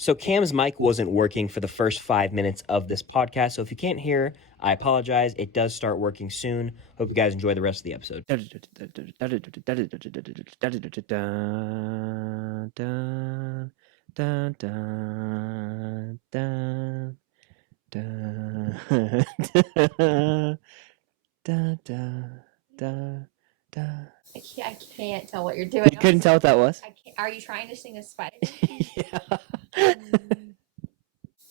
So Cam's mic wasn't working for the first 5 minutes of this podcast. So if you can't hear, I apologize. It does start working soon. Hope you guys enjoy the rest of the episode. I can't tell what you're doing. You couldn't tell what that was? I can't. Are you trying to sing a spider? Yeah.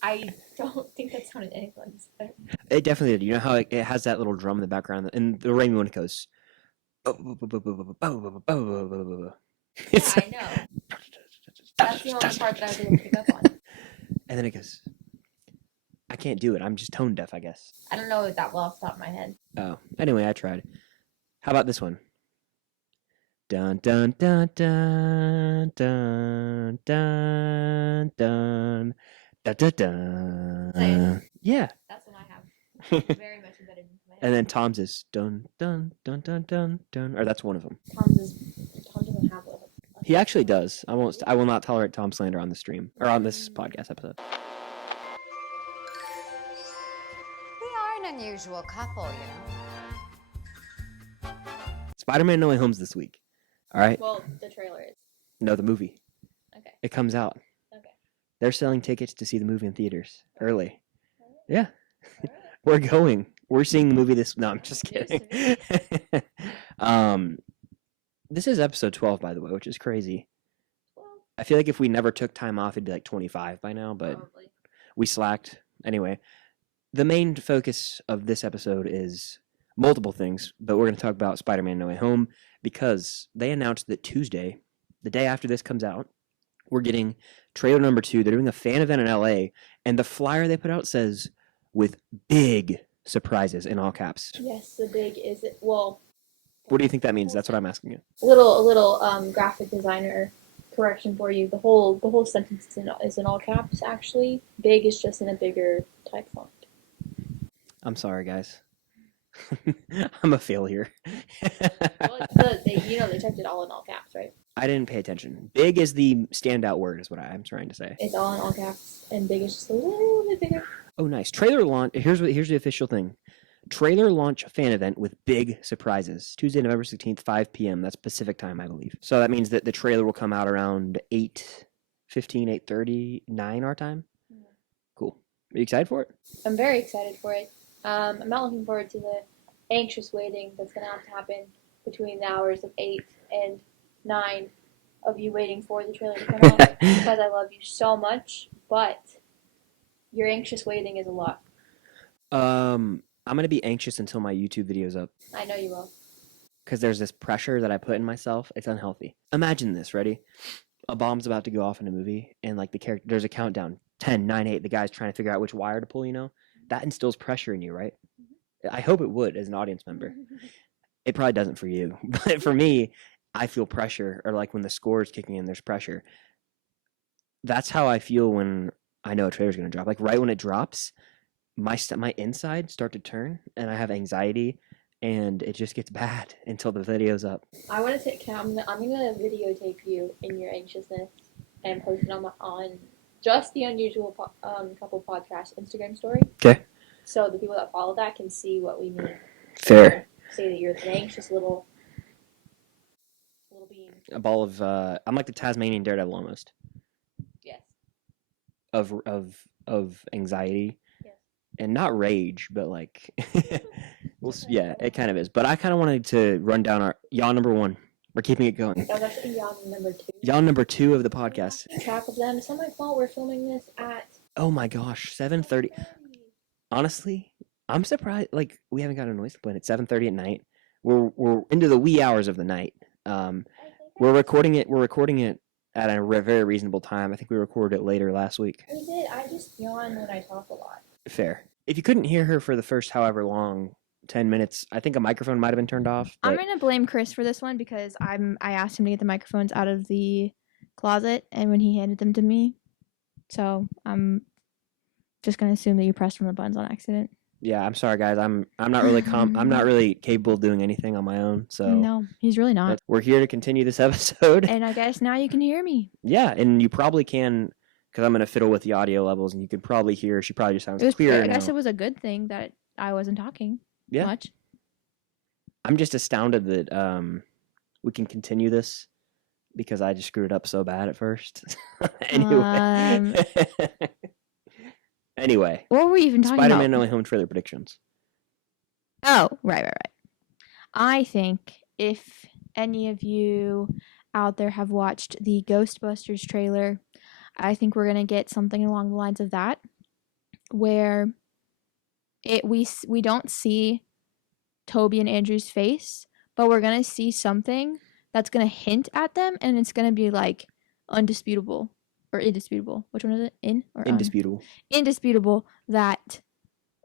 I don't think that sounded anything like a spider. It definitely did. You know how it has that little drum in the background, and the Raimi one goes. Yeah, I know. That's the only part that I was able to pick up on. And then it goes. I can't do it. I'm just tone deaf, I guess. I don't know it that well off the top of my head. Oh, anyway, I tried. How about this one? Dun dun dun dun dun dun dun dun dun dun. Same. Yeah. That's what I have. Very much embedded in my head. And then Tom's is dun dun dun dun dun dun, or that's one of them. Tom doesn't have a He actually does. I will not tolerate Tom slander on the stream or on this podcast episode. We are an unusual couple, you know. Spider-Man No Way Home's this week. All right. Well, the trailer is. No, the movie. Okay. It comes out. Okay. They're selling tickets to see the movie in theaters early. Alright. Yeah. Alright. We're going. We're seeing the movie this. No, I'm just Yes, kidding. This is episode 12, by the way, which is crazy. Well, I feel like if we never took time off, it'd be like 25 by now, but probably. we slacked. Anyway, the main focus of this episode is multiple things, but we're going to talk about Spider-Man No Way Home because they announced that Tuesday, the day after this comes out, we're getting trailer number 2. They're doing a fan event in LA, and the flyer they put out says, with big surprises in all caps. Yes, the big is it. Well, What do you think that means? That's what I'm asking you. a little graphic designer correction for you. The whole sentence is in all caps. Actually, big is just in a bigger type font. I'm sorry, guys. I'm a failure. Well, they typed it all in all caps, right? I didn't pay attention. Big is the standout word, is what I'm trying to say. It's all in all caps, and big is just a little bit bigger. Oh, nice. Trailer launch. Here's the official thing. Trailer launch fan event with big surprises. Tuesday, November 16th, 5 p.m. That's Pacific time, I believe. So that means that the trailer will come out around 8:15, 8:30, 9 our time. Yeah. Cool. Are you excited for it? I'm very excited for it. I'm not looking forward to the anxious waiting that's going to have to happen between the hours of 8 and 9 of you waiting for the trailer to come out because I love you so much, but your anxious waiting is a lot. I'm going to be anxious until my YouTube video's up. I know you will. Because there's this pressure that I put in myself. It's unhealthy. Imagine this, ready? A bomb's about to go off in a movie, and like there's a countdown. 10, 9, 8. The guy's trying to figure out which wire to pull, you know? That instills pressure in you, right? I hope it would as an audience member. It probably doesn't for you. But for me, I feel pressure, or like when the score is kicking in, there's pressure. That's how I feel when I know a trailer's going to drop. Like right when it drops, my insides start to turn, and I have anxiety, and it just gets bad until the video's up. I want to take. I'm gonna videotape you in your anxiousness and post it on just the Unusual Couple Podcast Instagram story. Okay. So the people that follow that can see what we mean. Fair. Say that you're an anxious little being. A ball of I'm like the Tasmanian Daredevil almost. Yes. Of anxiety. Yes. And not rage, but like yeah, it kind of is. But I kind of wanted to run down our yawn number 1. We're keeping it going. That was actually yawn number 2. Yawn number 2 of the podcast. Keep track of them. It's not my fault. We're filming this at. Oh my gosh, 7:30. Honestly, I'm surprised. Like we haven't gotten a noise complaint. It's 7:30 at night. We're into the wee hours of the night. We're recording it. We're recording it at a very reasonable time. I think we recorded it later last week. We did. I just yawn when I talk a lot. Fair. If you couldn't hear her for the first however long, 10 minutes, I think a microphone might have been turned off. I'm going to blame Chris for this one because I asked him to get the microphones out of the closet, and when he handed them to me, so I'm just going to assume that you pressed one of the buttons on accident. Yeah, I'm sorry, guys. I'm not really I'm not really capable of doing anything on my own. So no, he's really not. we're here to continue this episode. And I guess now you can hear me. Yeah, and you probably can, because I'm gonna fiddle with the audio levels, and you can probably hear she probably just sounds It was. clearer I now. guess it was a good thing that I wasn't talking Yeah. much. I'm just astounded that we can continue this because I just screwed it up so bad at first. Anyway. Anyway, What were we even talking Spider-Man about? No Way Home trailer predictions. Oh, right. I think if any of you out there have watched the Ghostbusters trailer, I think we're gonna get something along the lines of that, where we don't see Toby and Andrew's face, but we're gonna see something that's gonna hint at them, and it's gonna be like undisputable or indisputable. Which one is it? In or Indisputable. Indisputable that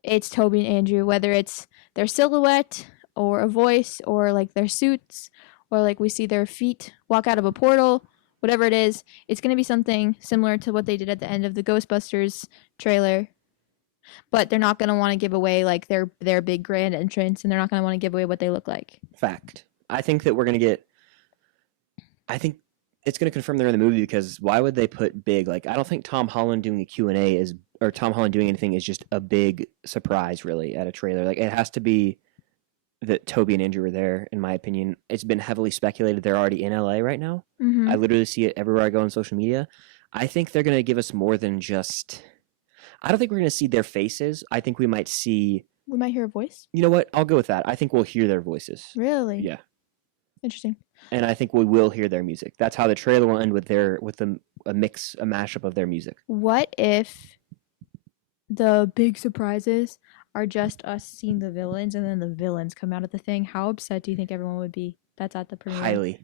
it's Toby and Andrew, whether it's their silhouette or a voice or like their suits or like we see their feet walk out of a portal, whatever it is, it's going to be something similar to what they did at the end of the Ghostbusters trailer. But they're not going to want to give away like their big grand entrance, and they're not going to want to give away what they look like. Fact. I think that we're going to get I think it's going to confirm they're in the movie because why would they put big? Like, I don't think Tom Holland doing the Q&A is, or Tom Holland doing anything is just a big surprise, really, at a trailer. Like, it has to be that Toby and Andrew were there, in my opinion. It's been heavily speculated they're already in LA right now. Mm-hmm. I literally see it everywhere I go on social media. I think they're going to give us more than just... I don't think we're going to see their faces. I think we might see... We might hear a voice. You know what? I'll go with that. I think we'll hear their voices. Really? Yeah. Interesting. And I think we will hear their music. That's how the trailer will end with a mashup of their music. What if the big surprises are just us seeing the villains and then the villains come out of the thing? How upset do you think everyone would be that's at the premiere? Highly.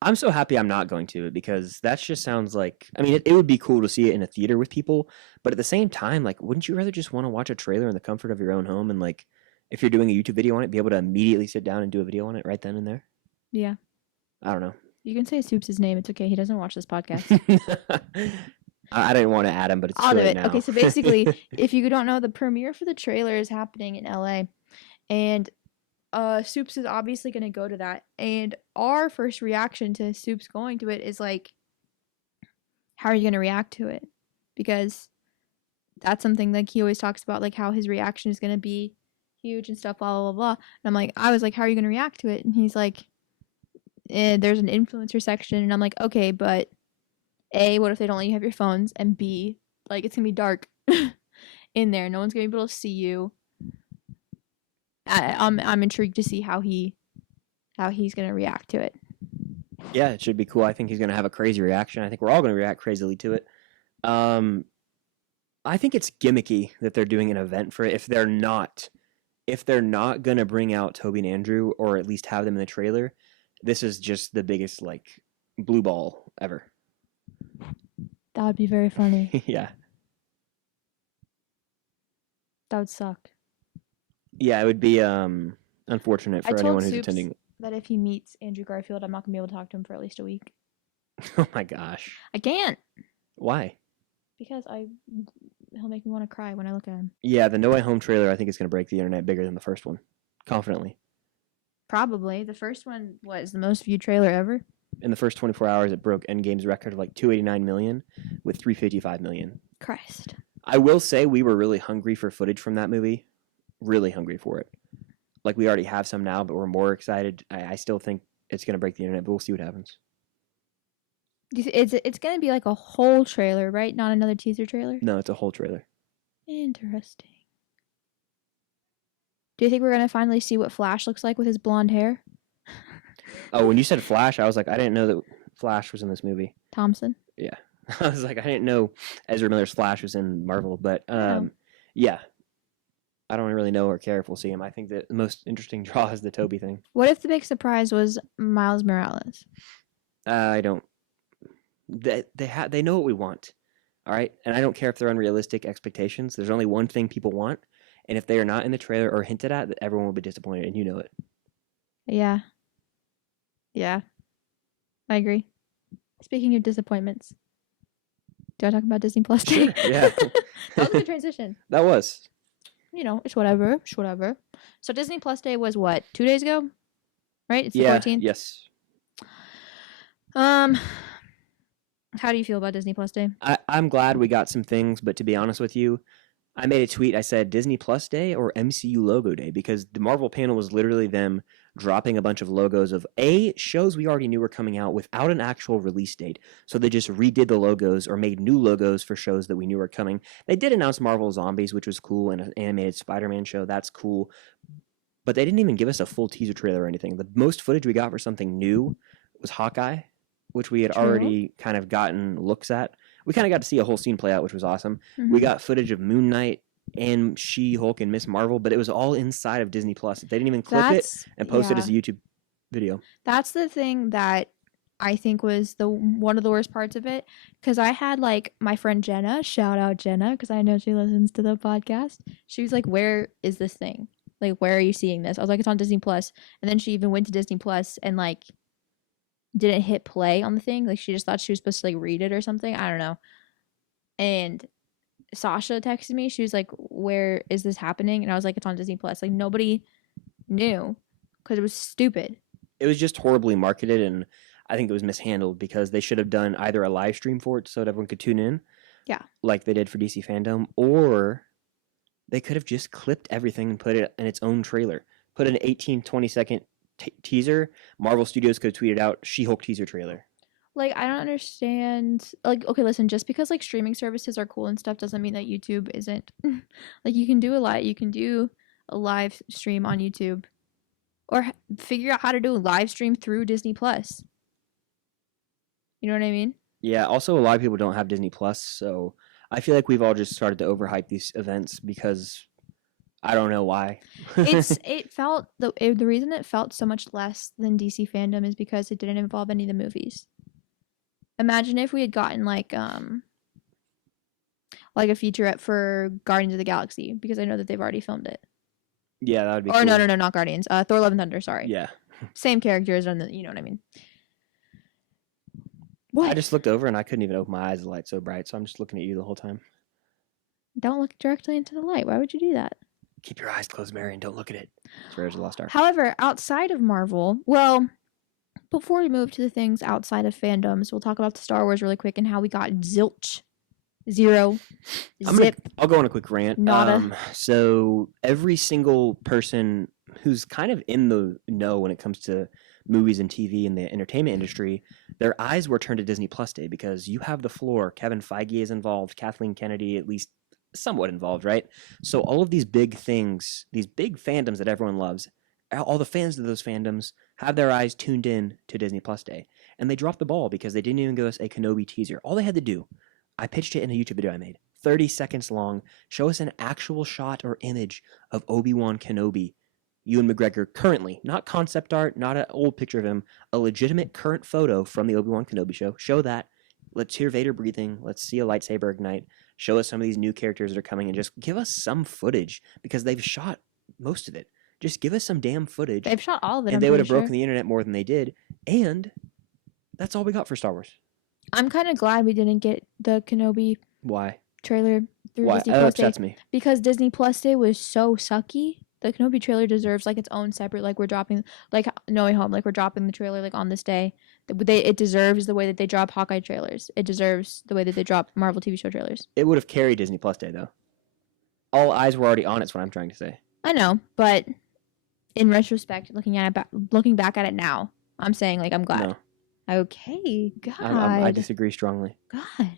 I'm so happy I'm not going to it because that just sounds like, I mean, it would be cool to see it in a theater with people, but at the same time, like, wouldn't you rather just want to watch a trailer in the comfort of your own home and, like, if you're doing a YouTube video on it, be able to immediately sit down and do a video on it right then and there? Yeah. I don't know. You can say Soup's name. It's okay. He doesn't watch this podcast. I didn't want to add him, but it's I'll too do late it. now. Okay, so basically, if you don't know, the premiere for the trailer is happening in LA, and Soups is obviously going to go to that. And our first reaction to Soups going to it is like, how are you going to react to it? Because that's something like he always talks about, like how his reaction is going to be huge and stuff, blah, blah, blah, blah. And I'm like, I was like, how are you going to react to it? And he's like, there's an influencer section. And I'm like, okay, but A, what if they don't let you have your phones? And B, like, it's going to be dark in there. No one's going to be able to see you. I'm intrigued to see how he's going to react to it. Yeah, it should be cool. I think he's going to have a crazy reaction. I think we're all going to react crazily to it. I think it's gimmicky that they're doing an event for it. If they're not going to bring out Toby and Andrew, or at least have them in the trailer, this is just the biggest, like, blue ball ever. That would be very funny. Yeah. That would suck. Yeah, it would be unfortunate for anyone who's Soups attending. that if he meets Andrew Garfield, I'm not going to be able to talk to him for at least a week. Oh my gosh. I can't. Why? Because he'll make me want to cry when I look at him. Yeah, the No Way Home trailer I think is going to break the internet bigger than the first one. Confidently. Probably. The first one was the most viewed trailer ever. In the first 24 hours, it broke Endgame's record of like 289 million with 355 million. Christ. I will say we were really hungry for footage from that movie. Really hungry for it. Like, we already have some now, but we're more excited. I still think it's going to break the internet, but we'll see what happens. It's going to be like a whole trailer, right? Not another teaser trailer? No, it's a whole trailer. Interesting. Do you think we're going to finally see what Flash looks like with his blonde hair? Oh, when you said Flash, I was like, I didn't know that Flash was in this movie. Thompson? Yeah. I was like, I didn't know Ezra Miller's Flash was in Marvel, but yeah. I don't really know or care if we'll see him. I think that the most interesting draw is the Toby thing. What if the big surprise was Miles Morales? I don't. They know what we want, all right? And I don't care if they're unrealistic expectations. There's only one thing people want, and if they are not in the trailer or hinted at, that everyone will be disappointed, and you know it. Yeah. Yeah. I agree. Speaking of disappointments, do I talk about Disney Plus Day? Sure, yeah. That was a good transition. That was. You know, it's whatever. It's whatever. So Disney Plus Day was what? 2 days ago? Right? It's the Yeah, 14th? yes. How do you feel about Disney Plus Day? I'm glad we got some things, but to be honest with you, I made a tweet. I said Disney Plus Day or MCU Logo Day because the Marvel panel was literally them dropping a bunch of logos of shows we already knew were coming out without an actual release date. So they just redid the logos or made new logos for shows that we knew were coming. They did announce Marvel Zombies, which was cool, and an animated Spider-Man show. That's cool. But they didn't even give us a full teaser trailer or anything. The most footage we got for something new was Hawkeye, which we had True. already kind of gotten looks at. We kind of got to see a whole scene play out, which was awesome. Mhm. We got footage of Moon Knight and She-Hulk and Miss Marvel, but it was all inside of Disney Plus. They didn't even clip it and post it as a YouTube video. That's the thing that I think was one of the worst parts of it, because I had like my friend Jenna, shout out Jenna, because I know she listens to the podcast. She was like, "Where is this thing? Like, where are you seeing this?" I was like, "It's on Disney Plus," and then she even went to Disney Plus and like didn't hit play on the thing. Like she just thought she was supposed to like read it or something. I don't know. And Sasha texted me. She was like, "Where is this happening?" And I was like, "It's on Disney Plus." Like nobody knew because it was stupid. It was just horribly marketed, and I think it was mishandled because they should have done either a live stream for it so that everyone could tune in. Yeah. Like they did for DC Fandom, or they could have just clipped everything and put it in its own trailer. Put an 18, 20-second teaser. Marvel Studios could have tweeted out She-Hulk teaser trailer. Like, I don't understand. Like, okay, listen, just because like streaming services are cool and stuff doesn't mean that YouTube isn't. Like, you can do a live stream on YouTube, or figure out how to do a live stream through Disney Plus. You know what I mean? Yeah, also a lot of people don't have Disney Plus, so I feel like we've all just started to overhype these events because I don't know why. It felt the reason it felt so much less than DC Fandom is because it didn't involve any of the movies. Imagine if we had gotten like a featurette for Guardians of the Galaxy, because I know that they've already filmed it. Yeah, that would be Or cool. no, not Guardians. Thor: Love and Thunder. Sorry. Yeah. Same characters, and you know what I mean. What? I just looked over and I couldn't even open my eyes. The light's so bright, so I'm just looking at you the whole time. Don't look directly into the light. Why would you do that? Keep your eyes closed, Mary, and don't look at it. It's Raiders of the Lost Ark. However, outside of Marvel, well, before we move to the things outside of fandoms, we'll talk about the Star Wars really quick and how we got zilch, zero, zip. I'll go on a quick rant. Nada. So every single person who's kind of in the know when it comes to movies and TV and the entertainment industry, their eyes were turned to Disney Plus Day because you have the floor. Kevin Feige is involved. Kathleen Kennedy, at least somewhat involved, right? So all of these big things, these big fandoms that everyone loves, all the fans of those fandoms have their eyes tuned in to Disney Plus Day. And they dropped the ball because they didn't even give us a Kenobi teaser. All they had to do, I pitched it in a YouTube video I made, 30 seconds long, show us an actual shot or image of Obi-Wan Kenobi, Ewan McGregor currently, not concept art, not an old picture of him, a legitimate current photo from the Obi-Wan Kenobi show. Show that. Let's hear Vader breathing. Let's see a lightsaber ignite. Show us some of these new characters that are coming and just give us some footage because they've shot most of it. Just give us some damn footage. They've shot all of it. And they would have broken the internet more than they did. And that's all we got for Star Wars. I'm kind of glad we didn't get the Kenobi Why? trailer through Why? Disney That Plus Day, upsets me. because Disney Plus Day was so sucky. The Kenobi trailer deserves like its own separate, like we're dropping, like No Way Home, like we're dropping the trailer like on this day. It deserves the way that they drop Hawkeye trailers. It deserves the way that they drop Marvel TV show trailers. It would have carried Disney Plus Day, though. All eyes were already on it, is what I'm trying to say. I know, but in retrospect, looking back at it now, I'm saying like I'm glad. No, Okay, God. I disagree strongly. God.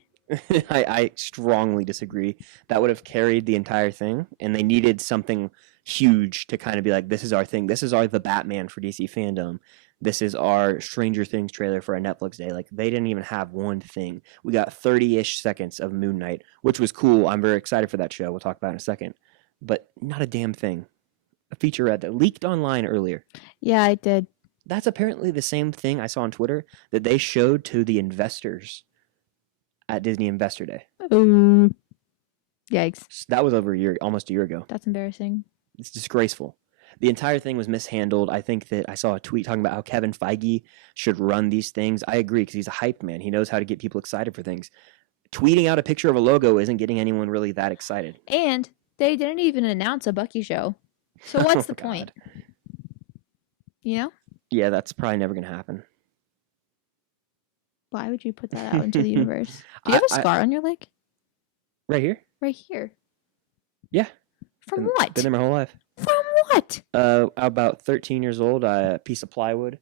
I strongly disagree. That would have carried the entire thing, and they needed something huge to kind of be like, this is our thing. This is our The Batman for DC Fandom. This is our Stranger Things trailer for a Netflix day. Like, they didn't even have one thing. We got 30-ish seconds of Moon Knight, which was cool. I'm very excited for that show. We'll talk about it in a second. But not a damn thing. A featurette that leaked online earlier. Yeah, I did. That's apparently the same thing I saw on Twitter that they showed to the investors at Disney Investor Day. Ooh. Yikes. So that was over almost a year ago. That's embarrassing. It's disgraceful. The entire thing was mishandled. I think that I saw a tweet talking about how Kevin Feige should run these things. I agree because he's a hype man. He knows how to get people excited for things. Tweeting out a picture of a logo isn't getting anyone really that excited. And they didn't even announce a Bucky show. So what's the point? You know? Yeah, that's probably never going to happen. Why would you put that out into the universe? Do you have a scar on your leg? Right here? Right here. Yeah. From what? Been there my whole life. From what? About 13 years old, a piece of plywood.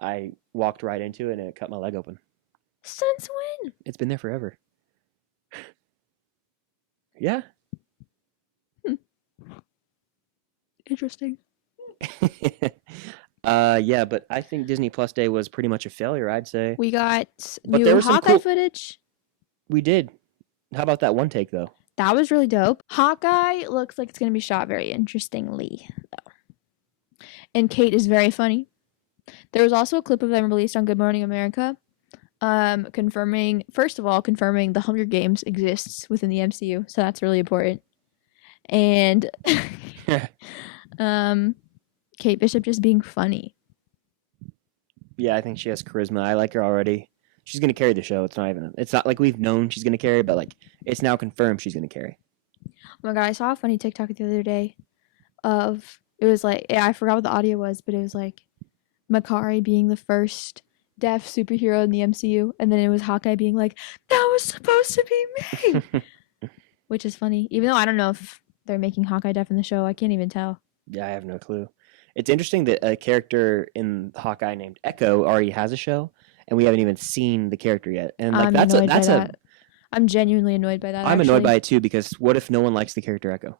I walked right into it and it cut my leg open. Since when? It's been there forever. Yeah. Interesting. Yeah, but I think Disney Plus Day was pretty much a failure, I'd say. We got But new there was some Hawkeye cool- footage. We did. How about that one take, though? That was really dope. Hawkeye looks like it's going to be shot very interestingly, though. And Kate is very funny. There was also a clip of them released on Good Morning America, confirming the Hunger Games exists within the MCU, so that's really important. And Kate Bishop just being funny. Yeah, I think she has charisma. I like her already. She's gonna carry the show. It's not like we've known she's gonna carry, but like it's now confirmed she's gonna carry. Oh my god, I saw a funny TikTok the other day it was like, I forgot what the audio was, but it was like Makari being the first deaf superhero in the MCU, and then it was Hawkeye being like, that was supposed to be me. Which is funny. Even though I don't know if they're making Hawkeye deaf in the show, I can't even tell. Yeah, I have no clue. It's interesting that a character in Hawkeye named Echo already has a show, and we haven't even seen the character yet. And like I'm genuinely annoyed by that. I'm annoyed by it too, because what if no one likes the character Echo?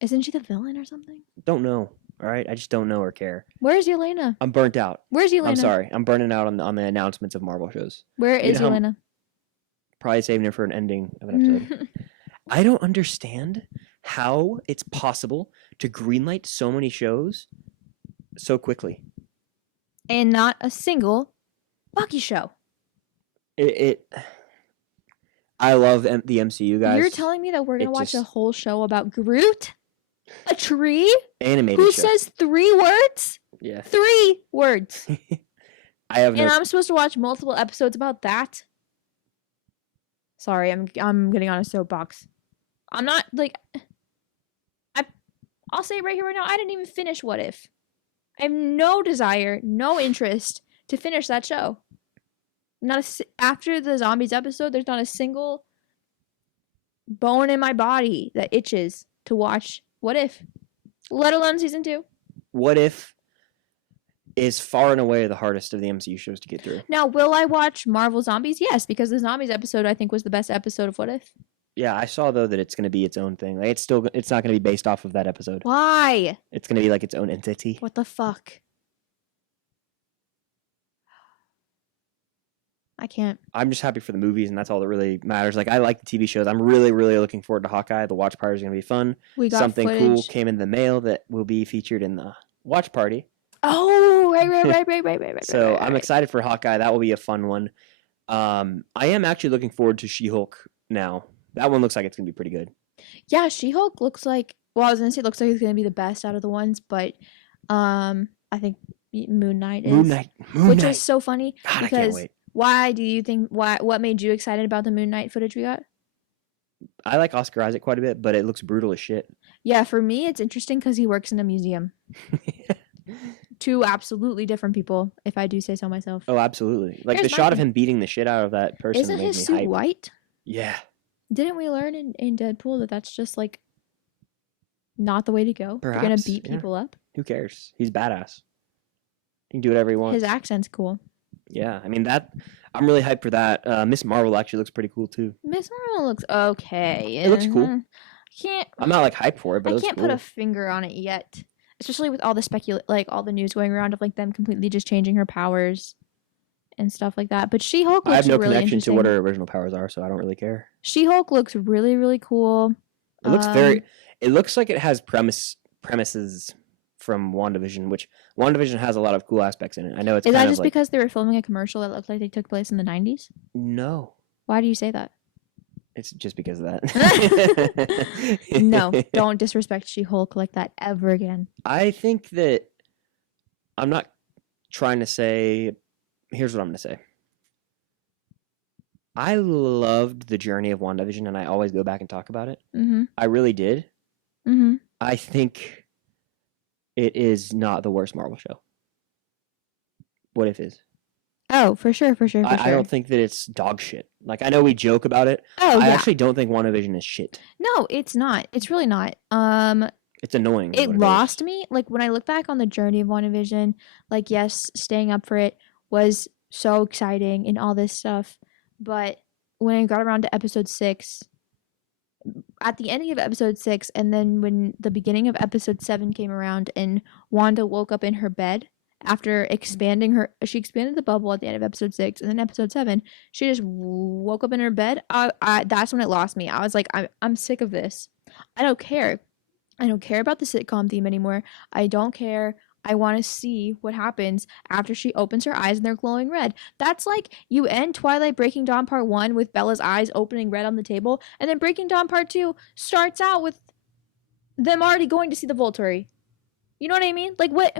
Isn't she the villain or something? Don't know. All right, I just don't know or care. Where's Yelena? I'm burnt out. Where's Yelena? I'm sorry. I'm burning out on the announcements of Marvel shows. Where is Yelena? Probably saving her for an ending of an episode. I don't understand how it's possible to greenlight so many shows so quickly. And not a single Bucky show. I love the MCU, guys. You're telling me that we're going to watch a whole show about Groot? A tree? Animated Who show. says 3 words? Yeah. 3 words. I'm supposed to watch multiple episodes about that? Sorry, I'm getting on a soapbox. I'm not, like... I'll say it right here right now. I didn't even finish What If. I have no desire, no interest to finish that show. After the zombies episode, there's not a single bone in my body that itches to watch What If, let alone season 2. What If is far and away the hardest of the MCU shows to get through. Now, will I watch Marvel Zombies? Yes, because the zombies episode I think was the best episode of What If. Yeah, I saw though that it's going to be its own thing. Like it's not going to be based off of that episode. Why? It's going to be like its own entity. What the fuck? I can't. I'm just happy for the movies, and that's all that really matters. Like I like the TV shows. I'm really, really looking forward to Hawkeye. The watch party is going to be fun. We got something footage. cool came in the mail that will be featured in the watch party. Oh, right. So I'm excited for Hawkeye. That will be a fun one. I am actually looking forward to She-Hulk now. That one looks like it's going to be pretty good. Yeah, She-Hulk looks like, well, I was going to say it looks like it's going to be the best out of the ones, but I think Moon Knight is. Which is so funny. God, because I can't wait. Why do you think, what made you excited about the Moon Knight footage we got? I like Oscar Isaac quite a bit, but it looks brutal as shit. Yeah, for me, it's interesting because he works in a museum. 2 absolutely different people, if I do say so myself. Oh, absolutely. Like Here's the shot my of him beating the shit out of that person. Isn't made his me suit hype. white? Yeah. Didn't we learn in Deadpool that that's just like not the way to go? You're gonna Perhaps, beat yeah. people up. Who cares? He's badass. He can do whatever he wants. His accent's cool. Yeah, I mean I'm really hyped for that. Miss Marvel actually looks pretty cool too. Miss Marvel looks okay. It looks cool. Can't. I'm not like hyped for it, but I it looks can't cool. put a finger on it yet. Especially with all the all the news going around of like them completely just changing her powers and stuff like that. But She-Hulk looks I have no really connection to what interesting. her original powers are, so I don't really care. She-Hulk looks really, really cool. It looks it looks like it has premises from WandaVision, which WandaVision has a lot of cool aspects in it. I know it's Is kind that of just like, because they were filming a commercial that looked like they took place in the 90s? No. Why do you say that? It's just because of that. No, don't disrespect She-Hulk like that ever again. I think that I'm not trying to say. Here's what I'm going to say. I loved the journey of WandaVision, and I always go back and talk about it. Mm-hmm. I really did. Mm-hmm. I think it is not the worst Marvel show. What If is? Oh, for sure, for sure, for I sure. don't think that it's dog shit. Like, I know we joke about it. Oh, I yeah. actually don't think WandaVision is shit. No, it's not. It's really not. It's annoying. is It what lost is. me. Like, when I look back on the journey of WandaVision, like, yes, staying up for it was so exciting and all this stuff. But when I got around to episode 6, at the ending of episode 6, and then when the beginning of episode 7 came around and Wanda woke up in her bed after she expanded the bubble at the end of episode 6, and then episode 7, she just woke up in her bed. That's when it lost me. I was like, I'm sick of this. I don't care. I don't care about the sitcom theme anymore. I don't care. I want to see what happens after she opens her eyes and they're glowing red. That's like you end Twilight Breaking Dawn Part 1 with Bella's eyes opening red on the table, and then Breaking Dawn Part 2 starts out with them already going to see the Volturi. You know what I mean? Like, what?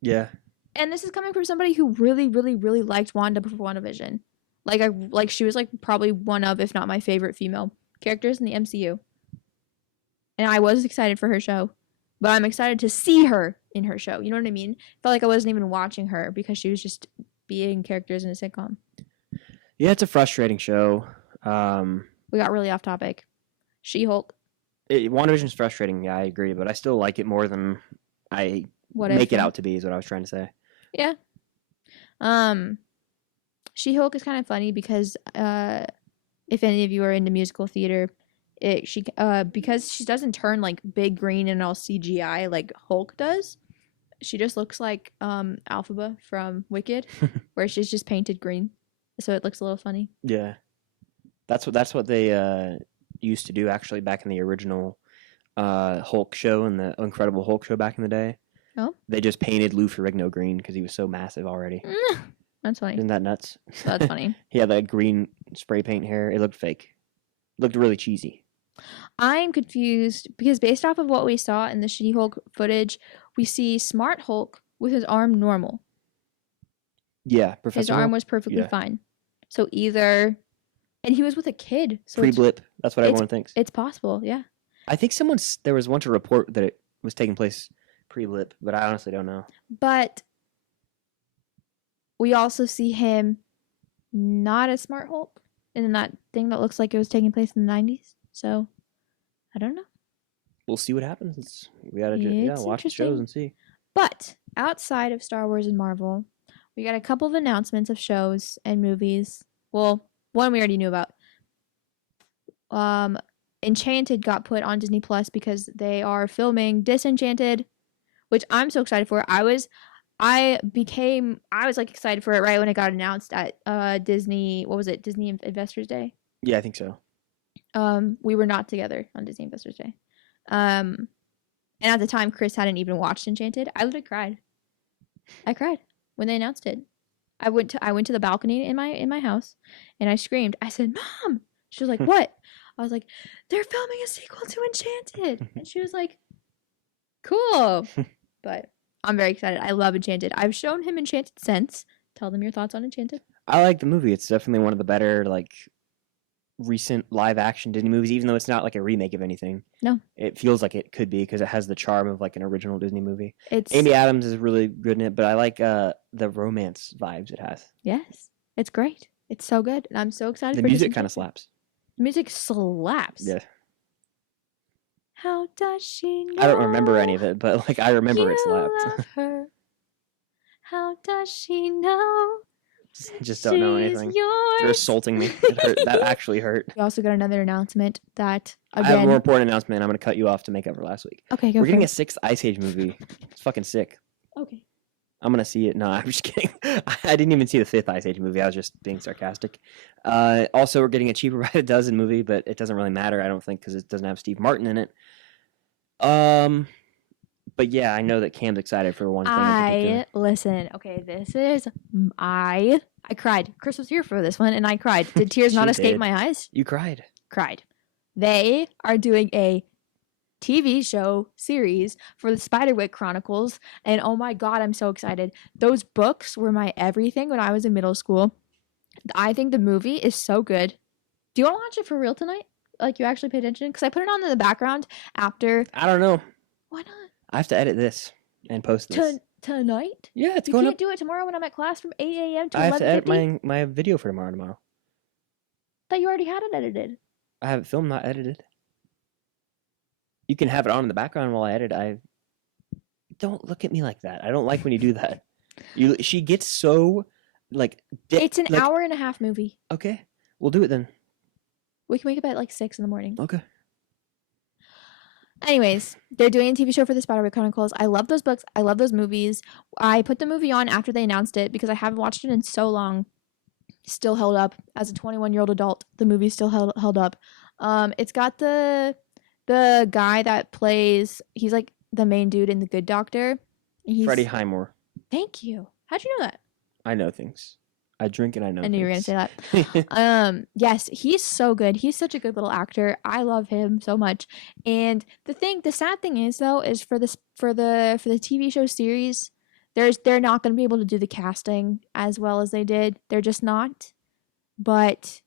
Yeah. And this is coming from somebody who really, really, really liked Wanda before WandaVision. Like she was like probably one of, if not my favorite female characters in the MCU. And I was excited for her show. But I'm excited to see her in her show. You know what I mean? Felt like I wasn't even watching her because she was just being characters in a sitcom. Yeah, it's a frustrating show. We got really off topic. She-Hulk. WandaVision's frustrating. Yeah, I agree, but I still like it more than I make it out to be. Is what I was trying to say. Yeah. She-Hulk is kind of funny because if any of you are into musical theater, because she doesn't turn like big green and all CGI like Hulk does. She just looks like Alphaba from Wicked, where she's just painted green, so it looks a little funny. Yeah, that's what they used to do actually back in the original Hulk show and the Incredible Hulk show back in the day. Oh, they just painted Lou Ferrigno green because he was so massive already. That's funny. Isn't that nuts? That's funny. He had that green spray paint hair. It looked fake. It looked really cheesy. I'm confused because based off of what we saw in the She-Hulk footage, we see Smart Hulk with his arm normal. Yeah, Professor His arm Hulk? was perfectly Yeah. fine. So either, and he was with a kid. So Pre-blip. That's what everyone thinks. it's possible, yeah. I think there was once a report that it was taking place pre-blip, but I honestly don't know. But we also see him not as Smart Hulk in that thing that looks like it was taking place in the 90s. So, I don't know. We'll see what happens. We gotta It's watch the shows interesting. and see. But outside of Star Wars and Marvel, we got a couple of announcements of shows and movies. Well, one we already knew about. Enchanted got put on Disney Plus because they are filming Disenchanted, which I'm so excited for. I was like excited for it right when it got announced at Disney. What was it? Disney Investors Day. Yeah, I think so. We were not together on Disney Investors Day. And at the time, Chris hadn't even watched Enchanted. I literally cried. I cried when they announced it. I went to the balcony in my house, and I screamed. I said, "Mom!" She was like, "What?" I was like, "They're filming a sequel to Enchanted," and she was like, "Cool." But I'm very excited. I love Enchanted. I've shown him Enchanted since. Tell them your thoughts on Enchanted. I like the movie. It's definitely one of the better recent live action Disney movies, even though it's not like a remake of anything. No. It feels like it could be because it has the charm of like an original Disney movie. It's Amy Adams is really good in it, but I like the romance vibes it has. Yes, it's great. It's so good, and I'm so excited. The for music kind of Disenchanted. slaps. The music slaps. Yeah. How does she know? I don't remember any of it, but like I remember it you slapped. love her? How does she know? Just don't know she's anything. yours? You're assaulting me. It hurt. That actually hurt. We also got another announcement that I have a again. more important announcement. I'm going to cut you off to make up for last week. Okay, go We're for getting a it. 6th Ice Age movie. It's fucking sick. Okay. I'm going to see it. No, I'm just kidding. I didn't even see the 5th Ice Age movie. I was just being sarcastic. Also, we're getting a Cheaper by the Dozen movie, but it doesn't really matter, I don't think, because it doesn't have Steve Martin in it. But yeah, I know that Cam's excited for one thing in particular. Listen. Okay, this is I cried. Chris was here for this one, and I cried. Did tears not She escape did. my eyes? You cried. Cried. They are doing a TV show series for the Spiderwick Chronicles, and oh my god, I'm so excited. Those books were my everything when I was in middle school. I think the movie is so good. Do you want to watch it for real tonight? Like, you actually pay attention? Because I put it on in the background after. I don't know. Why not? I have to edit this and post this. Tonight? Yeah, it's You going can't up. do it tomorrow when I'm at class from 8 a.m. to I have to edit 11:50. my video for tomorrow. Thought you already had it edited. I have it filmed, not edited. You can have it on in the background while I edit. Don't look at me like that. I don't like when you do that. She gets so like. It's an like, hour and a half movie. Okay, we'll do it then. We can wake up at like 6 in the morning. Okay. Anyways, they're doing a TV show for the Spiderwick Chronicles. I love those books. I love those movies. I put the movie on after they announced it because I haven't watched it in so long. Still held up as a 21-year-old adult. The movie still held up. It's got the guy that plays. He's like the main dude in The Good Doctor. Freddie Highmore. Thank you. How'd you know that? I know things. I drink and I know. I knew you were gonna say that. Yes, he's so good. He's such a good little actor. I love him so much. And the sad thing is though, is for the TV show series, they're not gonna be able to do the casting as well as they did. They're just not. But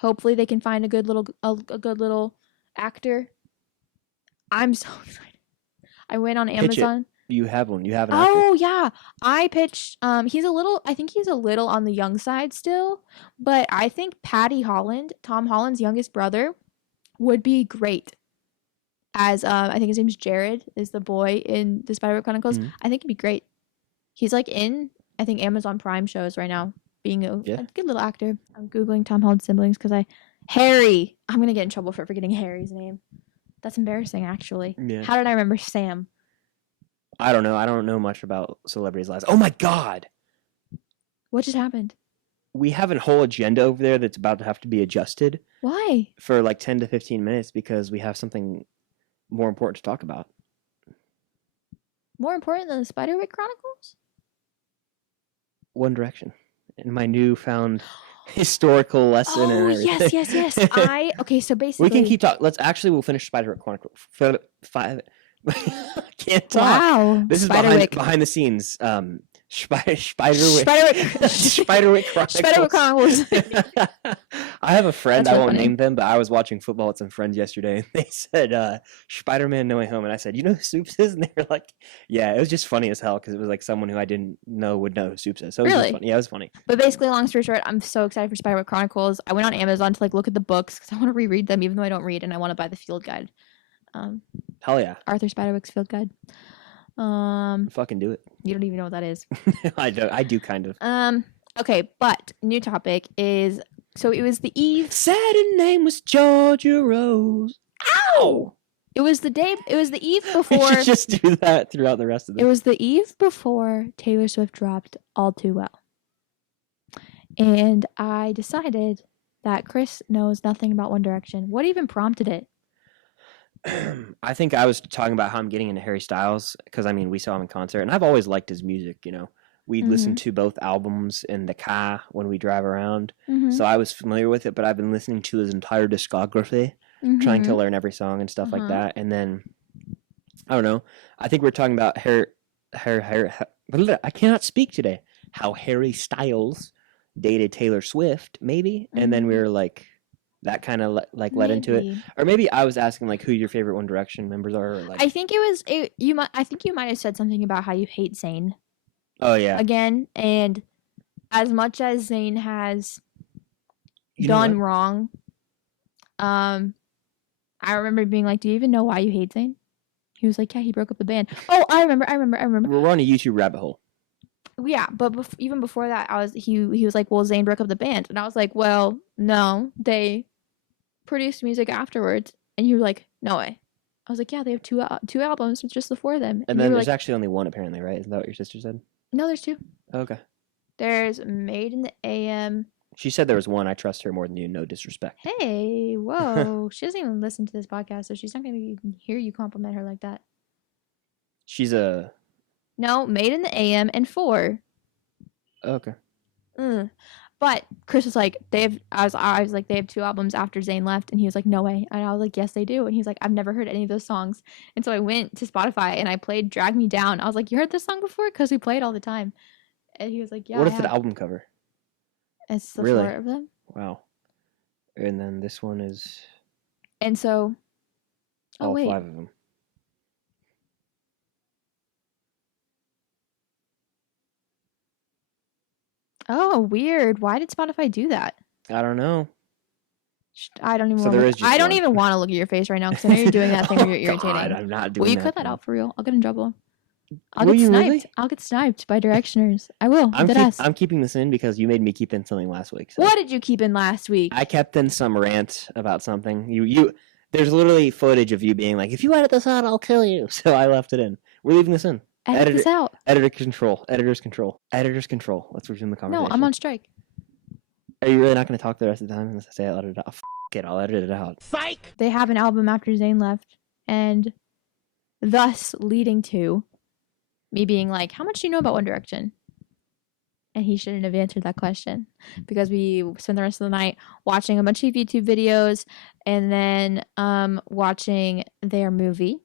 hopefully they can find a good little actor. I'm so excited. I went on Amazon. You have one. You have an actor. Oh yeah, I pitched. He's a little. I think he's a little on the young side still, but I think Patty Holland, Tom Holland's youngest brother, would be great. As I think his name's Jared, is the boy in the Spider-Man Chronicles. Mhm. I think he'd be great. He's like in I think Amazon Prime shows right now, being a good little actor. I'm googling Tom Holland's siblings because Harry. I'm gonna get in trouble for forgetting Harry's name. That's embarrassing, actually. Yeah. How did I remember Sam? I don't know. I don't know much about celebrities' lives. Oh my god! What just happened? We have a whole agenda over there that's about to have to be adjusted Why? for like 10 to 15 minutes because we have something more important to talk about. More important than the Spiderwick Chronicles? One Direction. In my newfound historical lesson and Oh, everything. yes. Okay, so basically We can keep talking. We'll finish Spider-Man Chronicles. I can't talk. Wow. This is behind the scenes. Spiderwick Chronicles. Spiderwick Chronicles. I have a friend, That's I really won't funny. name them, but I was watching football with some friends yesterday, and they said, Spider-Man No Way Home, and I said, you know who Soups is? And they were like, yeah, it was just funny as hell, because it was like someone who I didn't know would know who Soups is. So it was just Really? funny. Yeah, it was funny. But basically, long story short, I'm so excited for Spiderwick Chronicles. I went on Amazon to like look at the books because I want to reread them, even though I don't read, and I want to buy the field guide. Hell yeah. Arthur Spiderwick's field guide. Fucking do it. You don't even know what that is. I do kind of. Okay, but new topic is so it was the eve. Saturn name was Georgia Rose. Ow! It was the eve We before. should just do that throughout the rest of It this. was the eve before Taylor Swift dropped All Too Well. And I decided that Chris knows nothing about One Direction. What even prompted it? I think I was talking about how I'm getting into Harry Styles because I mean we saw him in concert and I've always liked his music. You know, we listen to both albums in the car when we drive around, so I was familiar with it. But I've been listening to his entire discography, trying to learn every song and stuff like that. And then I don't know. I think we're talking about Harry. I cannot speak today. How Harry Styles dated Taylor Swift, maybe, and then we were like. That kind of led into it, or maybe I was asking like who your favorite One Direction members are. Or, like, I think you might have said something about how you hate Zayn. Oh yeah. Again, and as much as Zayn has You know done what? wrong, I remember being like, "Do you even know why you hate Zayn?" He was like, "Yeah, he broke up the band." Oh, I remember. We're on a YouTube rabbit hole. Yeah, but even before that, he was like, "Well, Zayn broke up the band," and I was like, "Well, no, they produced music afterwards." And you were like, "No way." I was like, "Yeah, they have two albums. It's just the four of them." And you then were there's like, actually only one apparently, right? Isn't that what your sister said? "No, there's two. Okay. There's Made in the AM." She said there was one. I trust her more than you. No disrespect. Hey, whoa! She doesn't even listen to this podcast, so she's not gonna even hear you compliment her like that. She's a. No, Made in the AM and 4. Okay. But Chris was like, I was like, they have 2 albums after Zayn left, and he was like, no way. And I was like, yes, they do. And he's like, I've never heard any of those songs. And so I went to Spotify and I played Drag Me Down. I was like, you heard this song before? Because we play it all the time. And he was like, yeah. What I if the have." album cover? It's the Really? 4 of them. Wow. And then this one is And so, all wait. 5 of them. Oh, weird. Why did Spotify do that? I don't know. I don't even. So there is just I don't one. even want to look at your face right now because I know you're doing that thing where you're irritating. God, I'm not doing Will you that. cut that thing. out for real? I'll get in trouble. I'll Will get you sniped. really? I'll get sniped by directioners. I will. I'm keeping this in because you made me keep in something last week. So. What did you keep in last week? I kept in some rant about something. There's literally footage of you being like, if you edit this out, I'll kill you. So I left it in. We're leaving this in. Edit this out. Editor control. Editor's control. Editor's control. Let's resume the conversation. No, I'm on strike. Are you really not going to talk the rest of the time unless I say I'll edit it out? F it, I'll edit it out. Psych! They have an album after Zayn left, and thus leading to me being like, how much do you know about One Direction? And he shouldn't have answered that question because we spent the rest of the night watching a bunch of YouTube videos and then watching their movie,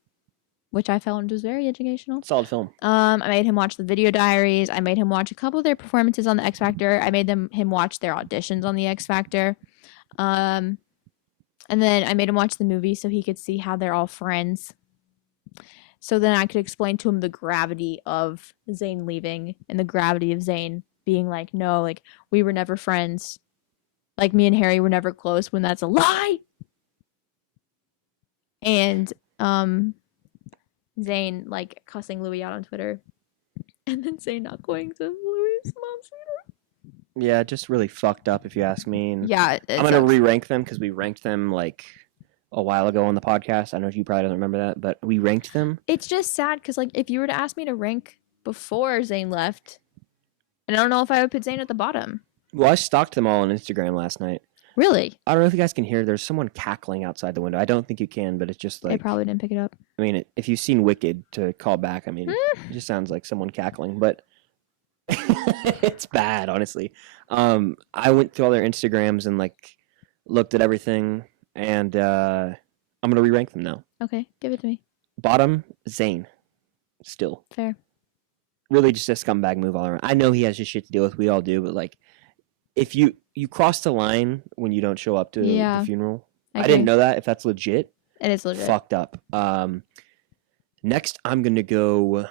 which I found was very educational. Solid film. I made him watch the video diaries. I made him watch a couple of their performances on the X Factor. I made him watch their auditions on the X Factor. And then I made him watch the movie so he could see how they're all friends. So then I could explain to him the gravity of Zayn leaving and the gravity of Zayn being like, no, like, we were never friends. Like, me and Harry were never close, when that's a lie. And Zayn, like, cussing Louis out on Twitter. And then Zayn not going to Louis' mom's funeral. Yeah, just really fucked up if you ask me. And Yeah. I'm going to re-rank them because we ranked them, like, a while ago on the podcast. I know you probably don't remember that, but we ranked them. It's just sad because, like, if you were to ask me to rank before Zayn left, and I don't know if I would put Zayn at the bottom. Well, I stalked them all on Instagram last night. Really? I don't know if you guys can hear. There's someone cackling outside the window. I don't think you can, but it's just They like... probably didn't pick it up. I mean, if you've seen Wicked, to call back, I mean, it just sounds like someone cackling, but it's bad, honestly. I went through all their Instagrams and, like, looked at everything, and I'm going to re-rank them now. Okay, give it to me. Bottom, Zayn. Still. Fair. Really just a scumbag move all around. I know he has his shit to deal with. We all do, but, like, if you cross the line when you don't show up to the funeral. I didn't know that. If that's legit. It is legit. Fucked up. Next, I'm going to go...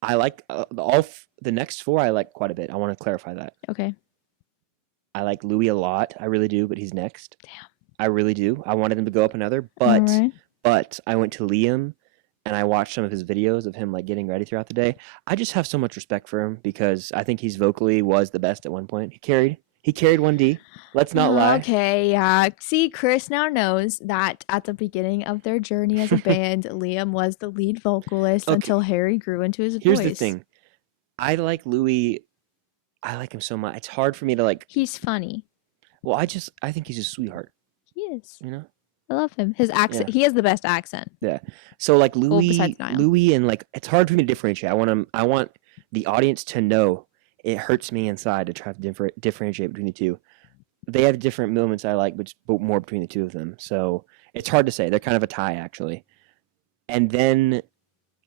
I like the next four I like quite a bit. I want to clarify that. Okay. I like Louis a lot. I really do, but he's next. Damn. I really do. I wanted him to go up another, Alright. but I went to Liam and I watched some of his videos of him, like, getting ready throughout the day. I just have so much respect for him because I think he's vocally was the best at one point. He carried 1D. Let's not lie. Okay, yeah. See, Chris now knows that at the beginning of their journey as a band, Liam was the lead vocalist until Harry grew into his voice. Here's the thing. I like Louis. I like him so much. It's hard for me to, like... He's funny. Well, I think he's a sweetheart. He is. You know? I love him. His accent. Yeah. He has the best accent. Yeah. So, like, besides Niall. Louis and, like, it's hard for me to differentiate. I want the audience to know it hurts me inside to try to differentiate between the two. They have different moments I like, but more between the two of them. So it's hard to say. They're kind of a tie, actually. And then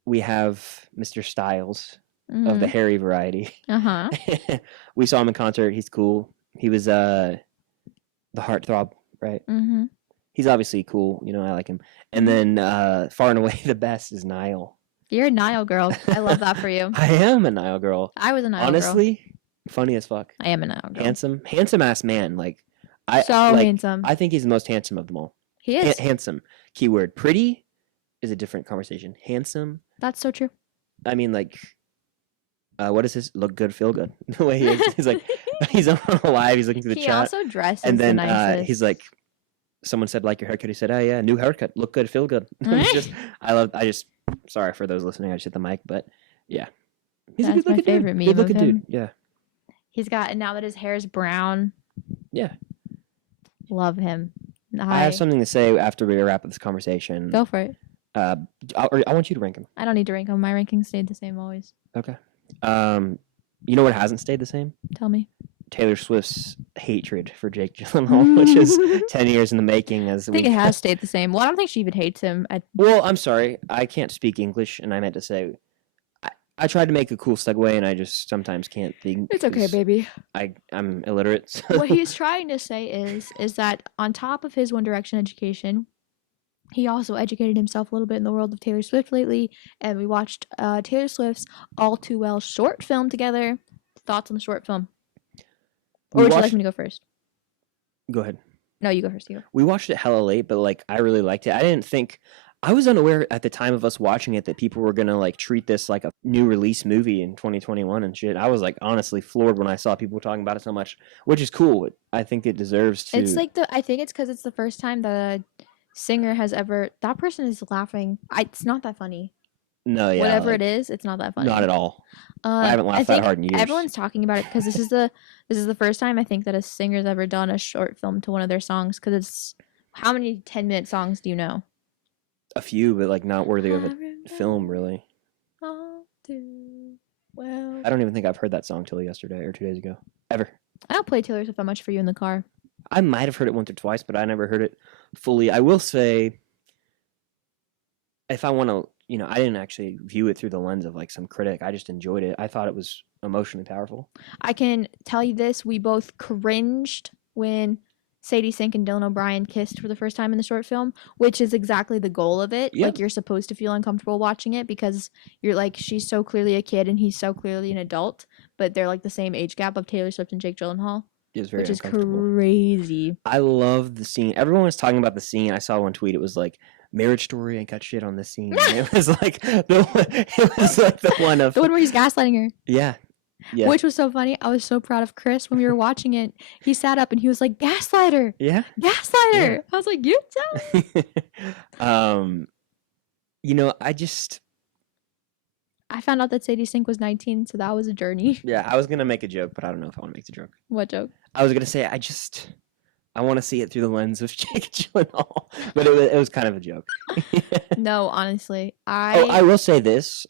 we have Mr. Styles of the Harry variety. Uh-huh. We saw him in concert. He's cool. He was the heartthrob, right? Mm-hmm. He's obviously cool. You know, I like him. And then far and away the best is Niall. You're a Niall girl. I love that for you. I am a Niall girl. I was a Niall girl. Honestly, funny as fuck. I am a Niall girl. Handsome ass man. Like, handsome. I think he's the most handsome of them all. He is. Handsome. Keyword. Pretty is a different conversation. Handsome. That's so true. I mean, like, what is his look good, feel good? The way he is. He's like, he's on live. He's looking through the He chat. also dresses And then the nicest. he's like, someone said, like your haircut. He said, oh yeah, new haircut. Look good, feel good. Sorry for those listening. I just hit the mic, but yeah. He's That's a good my looking favorite dude. meme Good looking of him. dude. Yeah. He's got, now that his hair is brown. Yeah. Love him. I have something to say after we wrap up this conversation. Go for it. I want you to rank him. I don't need to rank them. My rankings stayed the same always. Okay. You know what hasn't stayed the same? Tell me. Taylor Swift's hatred for Jake Gyllenhaal, which is 10 years in the making. I think it has stayed the same. Well, I don't think she even hates him. Well, I'm sorry. I can't speak English, and I meant to say... I tried to make a cool segue, and I just sometimes can't think. It's okay, baby. I'm illiterate. So. What he's trying to say is that on top of his One Direction education, he also educated himself a little bit in the world of Taylor Swift lately, and we watched Taylor Swift's All Too Well short film together. thoughts on the short film? We Or would you like watched- me to go first? Go ahead. No, you go first. You go. We watched it hella late, but like I really liked it. I didn't think I was unaware at the time of us watching it that people were gonna like treat this like a new release movie in 2021 and shit. I was like honestly floored when I saw people talking about it so much, which is cool. I think it deserves to. It's like I think it's because it's the first time the singer has ever. That person is laughing. It's not that funny. No, yeah, Whatever like, it is, it's not that funny. not at all. I haven't laughed that think hard in years. Everyone's talking about it because this is the first time I think that a singer's ever done a short film to one of their songs. Because it's how many 10-minute songs do you know? A few, but like not worthy of a film, really. All too well. I don't even think I've heard that song till yesterday or 2 days ago, ever. I don't play Taylor Swift that much for you in the car. I might have heard it once or twice, but I never heard it fully. I will say, if I want to, I didn't actually view it through the lens of like some critic. I just enjoyed it. I thought it was emotionally powerful. I can tell you this: we both cringed when Sadie Sink and Dylan O'Brien kissed for the first time in the short film, which is exactly the goal of it. Yeah. Like you're supposed to feel uncomfortable watching it because you're like, she's so clearly a kid and he's so clearly an adult, but they're like the same age gap of Taylor Swift and Jake Gyllenhaal, It was very which is uncomfortable. crazy. I love the scene. Everyone was talking about the scene. I saw one tweet. It was like, Marriage Story ain't got shit on this scene. And it was like the one of The one where he's gaslighting her. yeah. Which was so funny. I was so proud of Chris when we were watching it. He sat up and he was like, "Gaslighter, Yeah. gaslighter." Yeah. I was like, "You tell me." I found out that Sadie Sink was 19, so that was a journey. Yeah, I was gonna make a joke, but I don't know if I want to make the joke. What joke? I was gonna say I want to see it through the lens of Jake Gyllenhaal, but it was kind of a joke. No, honestly, I will say this.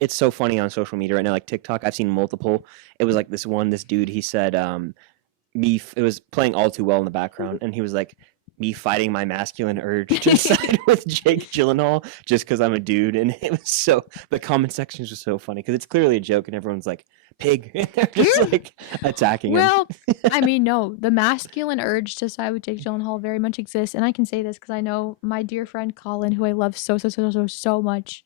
It's so funny on social media right now, like TikTok. I've seen multiple. It was like this dude. He said, it was playing All Too Well in the background, and he was like, me fighting my masculine urge to side with Jake Gyllenhaal just because I'm a dude, and it was the comment sections were so funny because it's clearly a joke, and everyone's like, pig, and they're just like attacking him. Well, I mean, no, the masculine urge to side with Jake Gyllenhaal very much exists, and I can say this because I know my dear friend Colin, who I love so much.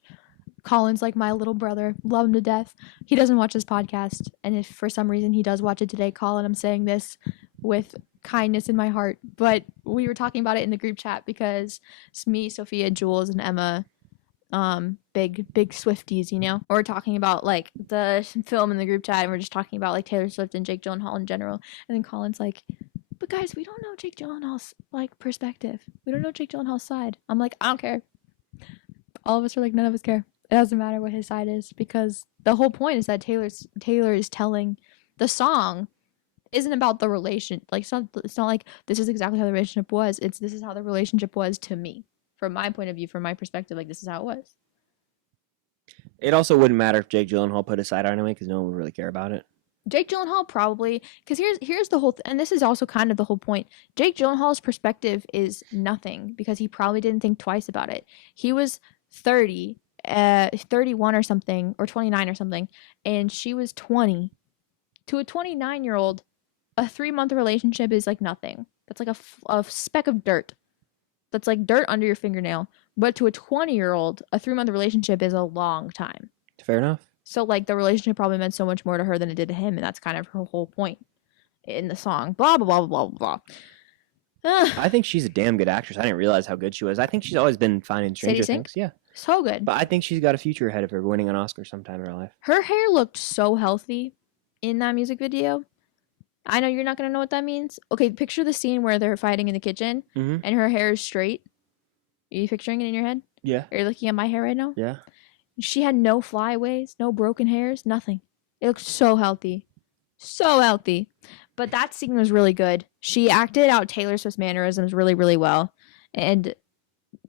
Colin's like my little brother. Love him to death. He doesn't watch this podcast. And if for some reason he does watch it today, Colin, I'm saying this with kindness in my heart. But we were talking about it in the group chat because it's me, Sophia, Jules, and Emma, big Swifties, We're talking about like the film in the group chat, and we're just talking about like Taylor Swift and Jake Gyllenhaal in general. And then Colin's like, but guys, we don't know Jake Gyllenhaal's like perspective. We don't know Jake Gyllenhaal's side. I'm like, I don't care. All of us are like, none of us care. It doesn't matter what his side is because the whole point is that Taylor is telling the song isn't about the relation. Like it's not like this is exactly how the relationship was. This is how the relationship was to me, from my point of view, from my perspective. Like this is how it was. It also wouldn't matter if Jake Gyllenhaal put his side out anyway because no one would really care about it. Jake Gyllenhaal probably, because here's the whole and this is also kind of the whole point. Jake Gyllenhaal's perspective is nothing because he probably didn't think twice about it. He was 31 or something, or 29 or something, and she was 20. To a 29-year-old, a 3-month relationship is like nothing. That's like a speck of dirt. That's like dirt under your fingernail. But to a 20-year-old, a 3-month relationship is a long time. Fair enough. So like the relationship probably meant so much more to her than it did to him, and that's kind of her whole point in the song. Blah blah blah blah blah blah. I think she's a damn good actress. I didn't realize how good she was. I think she's always been fine in Stranger Sadie Sink? Things. Yeah. So good. But I think she's got a future ahead of her, winning an Oscar sometime in her life. Her hair looked so healthy in that music video. I know you're not going to know what that means. Okay, picture the scene where they're fighting in the kitchen Mm-hmm. and her hair is straight. Are you picturing it in your head? Yeah. Are you looking at my hair right now? Yeah. She had no flyaways, no broken hairs, nothing. It looked so healthy. So healthy. But that scene was really good. She acted out Taylor Swift's mannerisms really, really well. And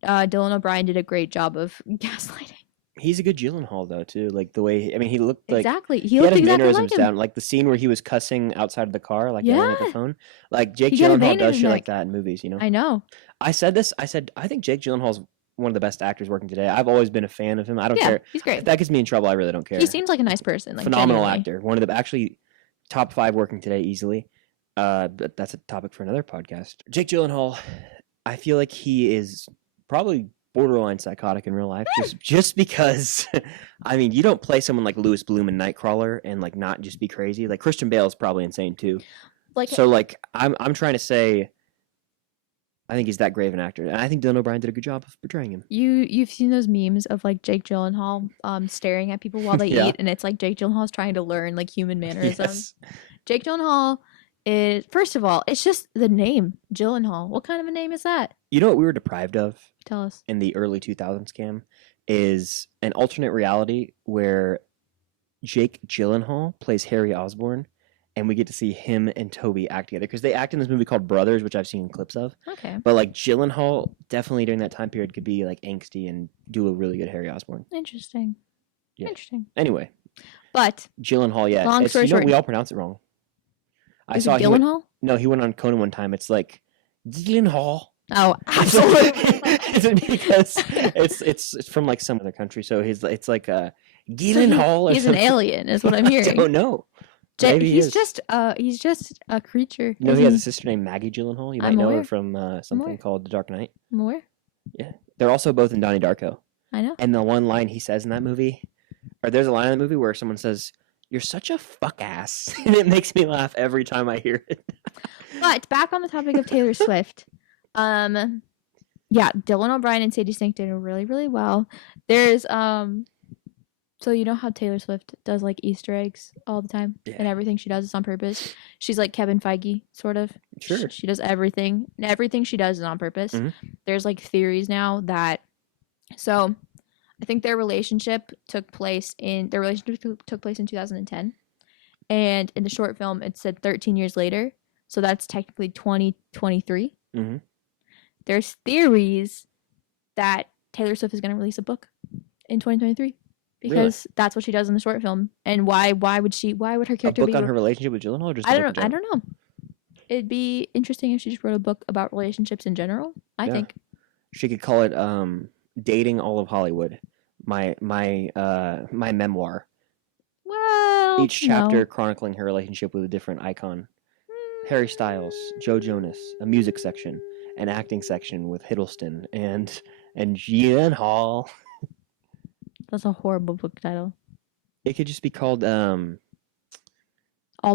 Dylan O'Brien did a great job of gaslighting. He's a good Gyllenhaal though too. Like the way he looked like Exactly. He he had looked his exactly mannerisms like him. down. Like the scene where he was cussing outside of the car, like yelling at the Yeah. phone. Like Jake He got a vein Gyllenhaal in does his shit like neck. that in movies. I know. I said this. I said I think Jake Gyllenhaal's one of the best actors working today. I've always been a fan of him. I don't Yeah, care he's if great. that gets me in trouble. I really don't care. He seems like a nice person. Like, Phenomenal genuinely. actor. One of the actually top 5 working today easily. But that's a topic for another podcast. Jake Gyllenhaal, I feel like he is probably borderline psychotic in real life, just because. I mean, you don't play someone like Louis Bloom in Nightcrawler and like not just be crazy. Like Christian Bale's probably insane too. Like, So like I'm trying to say, I think he's that great of an actor, and I think Dylan O'Brien did a good job of portraying him. you've seen those memes of like Jake Gyllenhaal staring at people while they Yeah. eat, and it's like Jake Gyllenhaal's trying to learn like human mannerisms. Yes. Jake Gyllenhaal is, first of all, it's just the name Gyllenhaal. What kind of a name is that? You know what we were deprived of Tell us. in the early 2000s, Cam, is an alternate reality where Jake Gyllenhaal plays Harry Osborn, and we get to see him and Toby act together because they act in this movie called Brothers, which I've seen clips of. Okay. But like Gyllenhaal, definitely during that time period, could be like angsty and do a really good Harry Osborn. Interesting. Yeah. Interesting. Anyway, But Gyllenhaal, yeah, Long story short- we all pronounce it wrong. I is saw it he went, Gyllenhaal? no, he went on Conan one time. It's like Gyllenhaal. Oh, absolutely. Is it because it's from like some other country? So it's like Gyllenhaal. Or He's an something. alien, is what I'm I hearing. don't know. Maybe he He's is. just a creature. You know, Is he has a sister named Maggie Gyllenhaal. You might I'm know her aware. from something aware. called The Dark Knight. I'm aware. They're also both in Donnie Darko. I know. And the one line he says in that movie, or there's a line in the movie where someone says, "You're such a fuck ass," and it makes me laugh every time I hear it. But back on the topic of Taylor Swift, yeah, Dylan O'Brien and Sadie Sink did really, really well. There's so you know how Taylor Swift does like Easter eggs all the time, Yeah. and everything she does is on purpose. She's like Kevin Feige, sort of. Sure. She does everything. Everything she does is on purpose. Mhm. There's like theories now that, so I think their relationship took place in 2010, and in the short film it said 13 years later, so that's technically 2023. Mhm. There's theories that Taylor Swift is going to release a book in 2023 because that's what she does in the short film. And why would her A character book be on her relationship with Gyllenhaal, or just a I book don't in know. I general? don't know. It'd be interesting if she just wrote a book about relationships in general. I Yeah. think. She could call it "Dating All of Hollywood." My memoir. Well, Each chapter chronicling her relationship with a different icon. Harry Styles, Joe Jonas, a music section, an acting section with Hiddleston and Gyllenhaal. That's a horrible book title. It could just be called All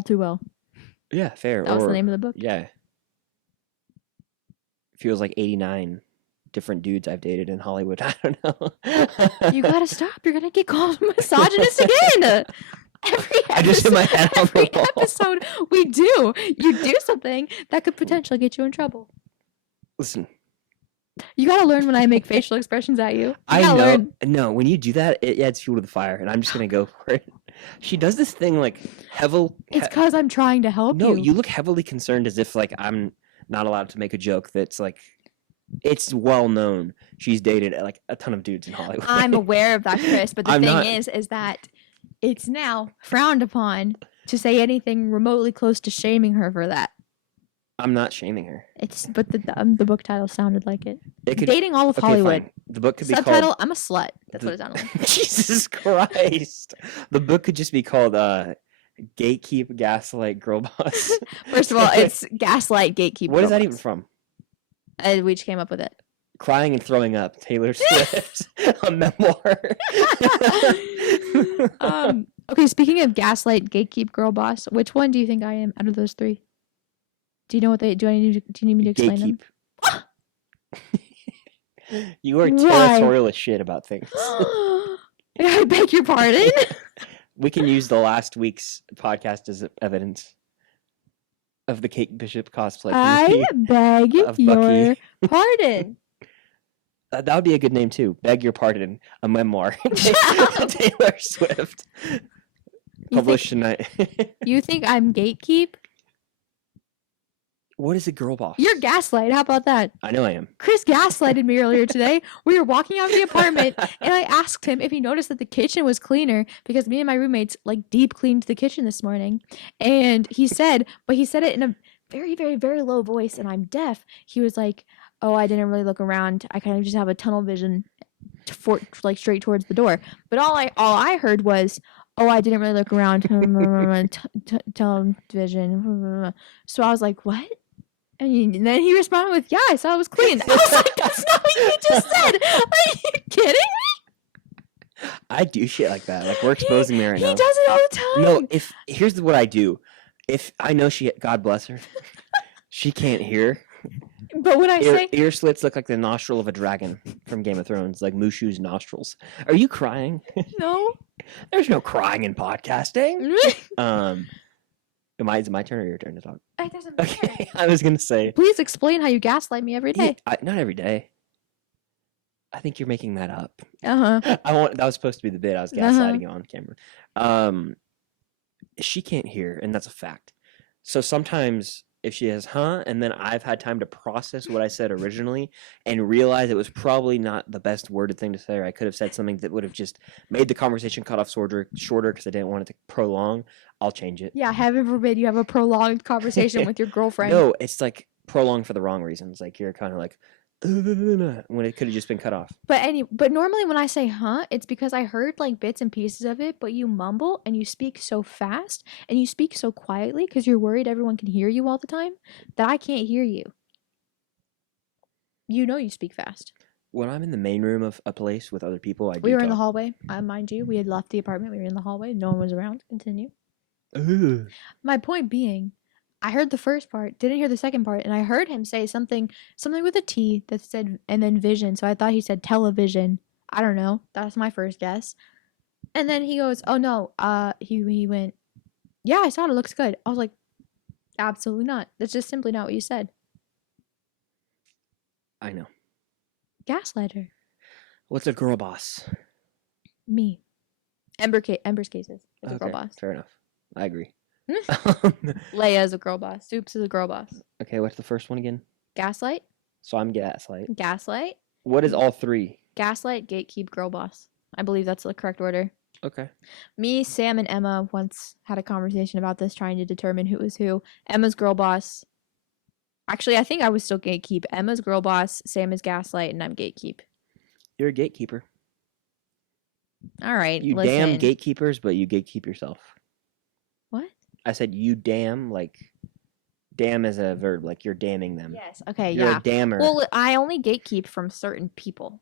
Too Well. yeah, fair. That was or the name of the book. yeah. Feels like 89 different dudes I've dated in Hollywood. I don't know. You gotta stop. You're gonna get called misogynist again. I just hit my head on the every wall. episode we do, you do something that could potentially get you in trouble. Listen, You gotta learn when I make facial expressions at you. You I gotta know. learn. No, when you do that, it adds fuel to the fire, and I'm just gonna go for it. She does this thing like It's because I'm trying to help No, you. you look heavily concerned as if like I'm not allowed to make a joke that's like it's well known she's dated like a ton of dudes in Hollywood. I'm aware of that, Chris. But the I'm thing not. is that it's now frowned upon to say anything remotely close to shaming her for that. I'm not shaming her. But the book title sounded like it. It could Dating all of okay, Hollywood. fine. The book could be Subtitle: called I'm a slut. That's the- what it sounded like. Jesus Christ. The book could just be called Gatekeep Gaslight Girl Boss. First of all, it's Gaslight Gatekeeper. What is that even from? We just came up with it. Crying and Throwing Up, Taylor Swift, a memoir. Okay, speaking of Gaslight Gatekeep Girl Boss, which one do you think I am out of those three? Do you know what they do? Do you need me to explain them? Gatekeep. You are Why? territorial as shit about things. I beg your pardon. We can use the last week's podcast as evidence of the Kate Bishop cosplay. I beg Of your Bucky. pardon. That would be a good name too. Beg Your Pardon, a memoir. Taylor Swift. Published tonight. You think I'm gatekeep? What is a girl boss? You're gaslight. How about that? I know I am. Chris gaslighted me earlier today. We were walking out of the apartment, and I asked him if he noticed that the kitchen was cleaner because me and my roommates like deep cleaned the kitchen this morning. And he said it in a very, very, very low voice, and I'm deaf. He was like, "Oh, I didn't really look around. I kind of just have a tunnel vision, like straight towards the door." But all I heard was, "Oh, I didn't really look around." Tunnel vision. So I was like, "What?" And then he responded with, "Yeah, I saw it was clean." I was like, "That's not what you just said. Are you kidding me?" I do shit like that. Like, we're exposing me right He now. does it all the time. No, here's what I do. If I know God bless her, she can't hear. But when I say Ear slits look like the nostril of a dragon from Game of Thrones, like Mushu's nostrils. Are you crying? no, There's no crying in podcasting. Is it my turn or your turn to talk? it doesn't matter. Okay, I was gonna say. Please explain how you gaslight me every day. Not every day. I think you're making that up. That was supposed to be the bit. I was gaslighting you on camera. She can't hear, and that's a fact. So sometimes if she has and then I've had time to process what I said originally and realize it was probably not the best worded thing to say, or I could have said something that would have just made the conversation cut off shorter because I didn't want it to prolong, I'll change it. Yeah, heaven forbid you have a prolonged conversation with your girlfriend. No, it's like prolonged for the wrong reasons. Like you're kind of like, when it could have just been cut off. But normally when I say it's because I heard like bits and pieces of it, but you mumble and you speak so fast and you speak so quietly because you're worried everyone can hear you all the time that I can't hear you. You know you speak fast. When I'm in the main room of a place with other people, We were in the hallway. Mind you, we had left the apartment. We were in the hallway. No one was around. Continue. Ugh. My point being, I heard the first part, didn't hear the second part, and I heard him say something with a T that said, and then vision. So I thought he said television. I don't know. That's my first guess. And then he goes, "Oh no." He went, "Yeah, I saw it. It looks good." I was like, "Absolutely not. That's just simply not what you said." I know. Gaslighter. What's a girl boss? Me. Ember's cases. It's a girl boss. Fair enough. I agree. Leia is a girl boss. Soups is a girl boss. Okay, what's the first one again? Gaslight. So I'm gaslight. Gaslight. What is all three? Gaslight, gatekeep, girl boss. I believe that's the correct order. Okay. Me, Sam, and Emma once had a conversation about this, trying to determine who was who. Emma's girl boss. Actually, I think I was still gatekeep. Emma's girl boss, Sam is gaslight, and I'm gatekeep. You're a gatekeeper. All right, You listen. damn gatekeepers, but you gatekeep yourself. What? I said you damn, like, damn is a verb, like you're damning them. Yes. Okay. You're yeah. a dammer. Well, I only gatekeep from certain people.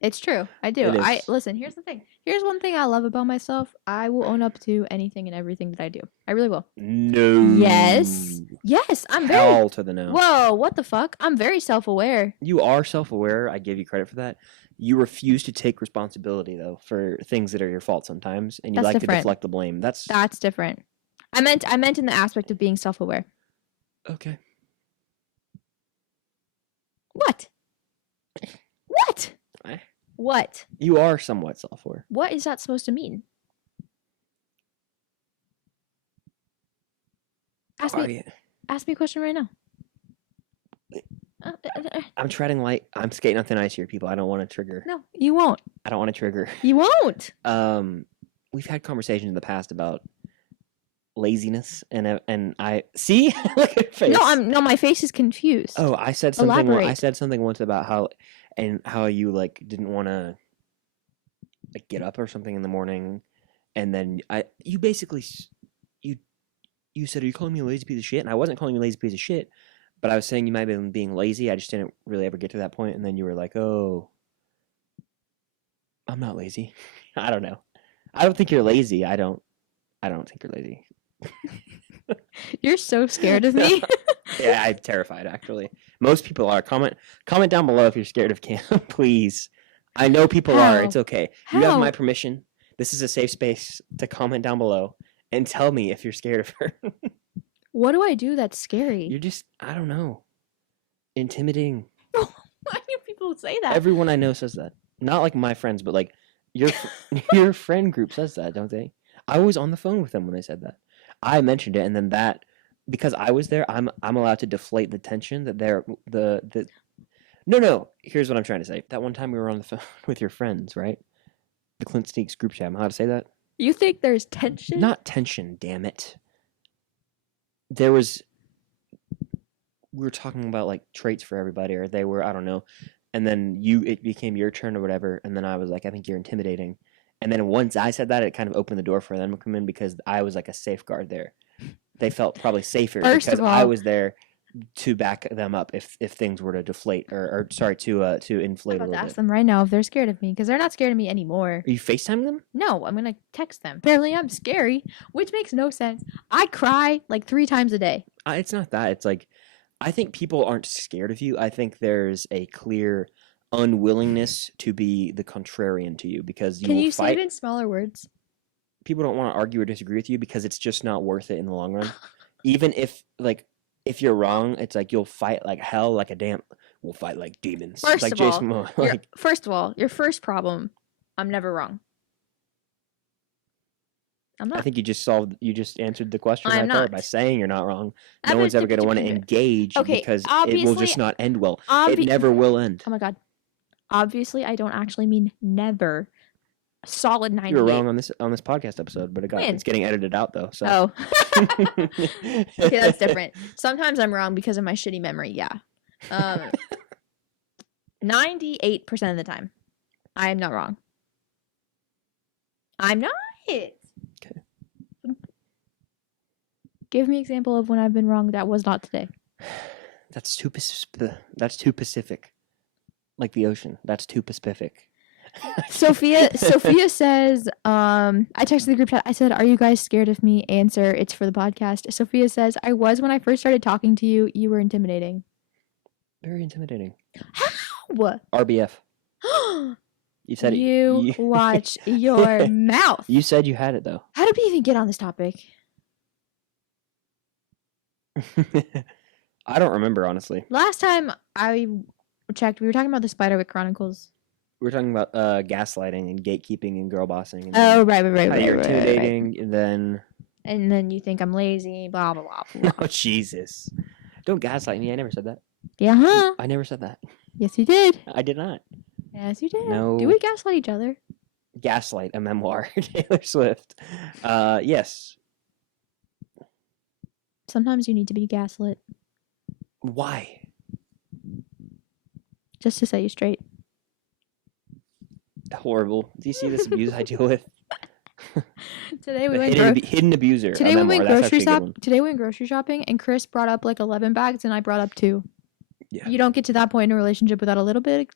It's true. I do. It is. Listen, here's the thing. Here's one thing I love about myself. I will own up to anything and everything that I do. I really will. No. Yes. Yes, I'm very Hell to the no. Whoa, what the fuck? I'm very self-aware. You are self-aware. I give you credit for that. You refuse to take responsibility though for things that are your fault sometimes, and you That's like different. to deflect the blame. That's different. I meant in the aspect of being self-aware. okay. What? What? Eh. What? You are somewhat self-aware. What is that supposed to mean? Ask me a question right now. I'm treading light. I'm skating on thin ice here, people. I don't want to trigger. No, you won't. I don't want to trigger. You won't. We've had conversations in the past about laziness, and I see. Look at your face. No, my face is confused. Oh, I said something. I Elaborate. said something once about how you like didn't want to like get up or something in the morning, and then you basically you said, "Are you calling me a lazy piece of shit?" And I wasn't calling you a lazy piece of shit, but I was saying you might have been being lazy. I just didn't really ever get to that point, and then you were like, "Oh, I'm not lazy." I don't know. I don't think you're lazy. I don't think you're lazy. You're so scared of me. Yeah, I'm terrified actually. Most people are. Comment down below if you're scared of Cam, please. I know people are. It's okay. You have my permission. This is a safe space to comment down below and tell me if you're scared of her. What do I do that's scary? You're just, I don't know, intimidating. Why do people say that? Everyone I know says that. Not like my friends, but like your friend group says that, don't they? I was on the phone with them when they said that. I mentioned it, and then that, because I was there, I'm allowed to deflate the tension that they're No. Here's what I'm trying to say. That one time we were on the phone with your friends, right? The Clint Sneaks group chat. I'm allowed to say that? You think there's tension? Not tension, damn it. We were talking about like traits for everybody, or they were, I don't know. And then it became your turn or whatever. And then I was like, I think you're intimidating. And then once I said that, it kind of opened the door for them to come in because I was like a safeguard there. they felt probably safer First because of I all- was there to back them up if things were to deflate or sorry to I'm inflate a about to little ask bit. them right now if they're scared of me because they're not scared of me anymore. Are you FaceTiming them? No, I'm gonna text them. Apparently, I'm scary, which makes no sense. I cry like 3 times a day. It's not that. It's like I think people aren't scared of you. I think there's a clear unwillingness to be the contrarian to you because you Can will you say fight. it in smaller words? People don't want to argue or disagree with you because it's just not worth it in the long run. Even if you're wrong, it's like you'll fight like hell, like a damn. We'll fight like demons. First like of all, Jason Momoa. Your- Like, first of all, your first problem, I'm never wrong. I'm not. I think you just answered the question I'm right there not. by saying you're not wrong. I'm No one's ever going to want to gonna- engage Okay, because it will obviously- just not end well. Obvi- It never will end. Oh my god. Obviously, I don't actually mean never. A solid 98. You were wrong on this podcast episode, but When? it's getting edited out though. So. Oh. Okay, that's different. Sometimes I'm wrong because of my shitty memory. Yeah. 98% of the time, I am not wrong. I'm not. Okay. Give me an example of when I've been wrong that was not today. That's too Pacific. Like the ocean. That's too Pacific. Sophia says, I texted the group chat. I said, "Are you guys scared of me?" Answer, it's for the podcast. Sophia says, "I was when I first started talking to you. You were intimidating." Very intimidating. How? RBF. You said You watch your mouth. You said you had it though. How did we even get on this topic? I don't remember honestly. Last time I checked, we were talking about the Spiderwick Chronicles. We were talking about gaslighting and gatekeeping and girl bossing. And Oh, then right. how you're intimidating, and then And then you think I'm lazy, blah, blah, blah. oh Jesus, don't gaslight me. I never said that. Yeah, huh? I never said that. Yes, you did. I did not. Yes, you did. No. Do we gaslight each other? Gaslight, a memoir. Taylor Swift. Yes. Sometimes you need to be gaslit Why? just to set you straight. Horrible. Do you see this abuse I deal with? Today we The went hidden abuser. Today a we memoir. went That's grocery actually a good shop. one. Today we went grocery shopping, and Chris brought up like 11 bags, and I brought up 2. Yeah. You don't get to that point in a relationship without a little bit of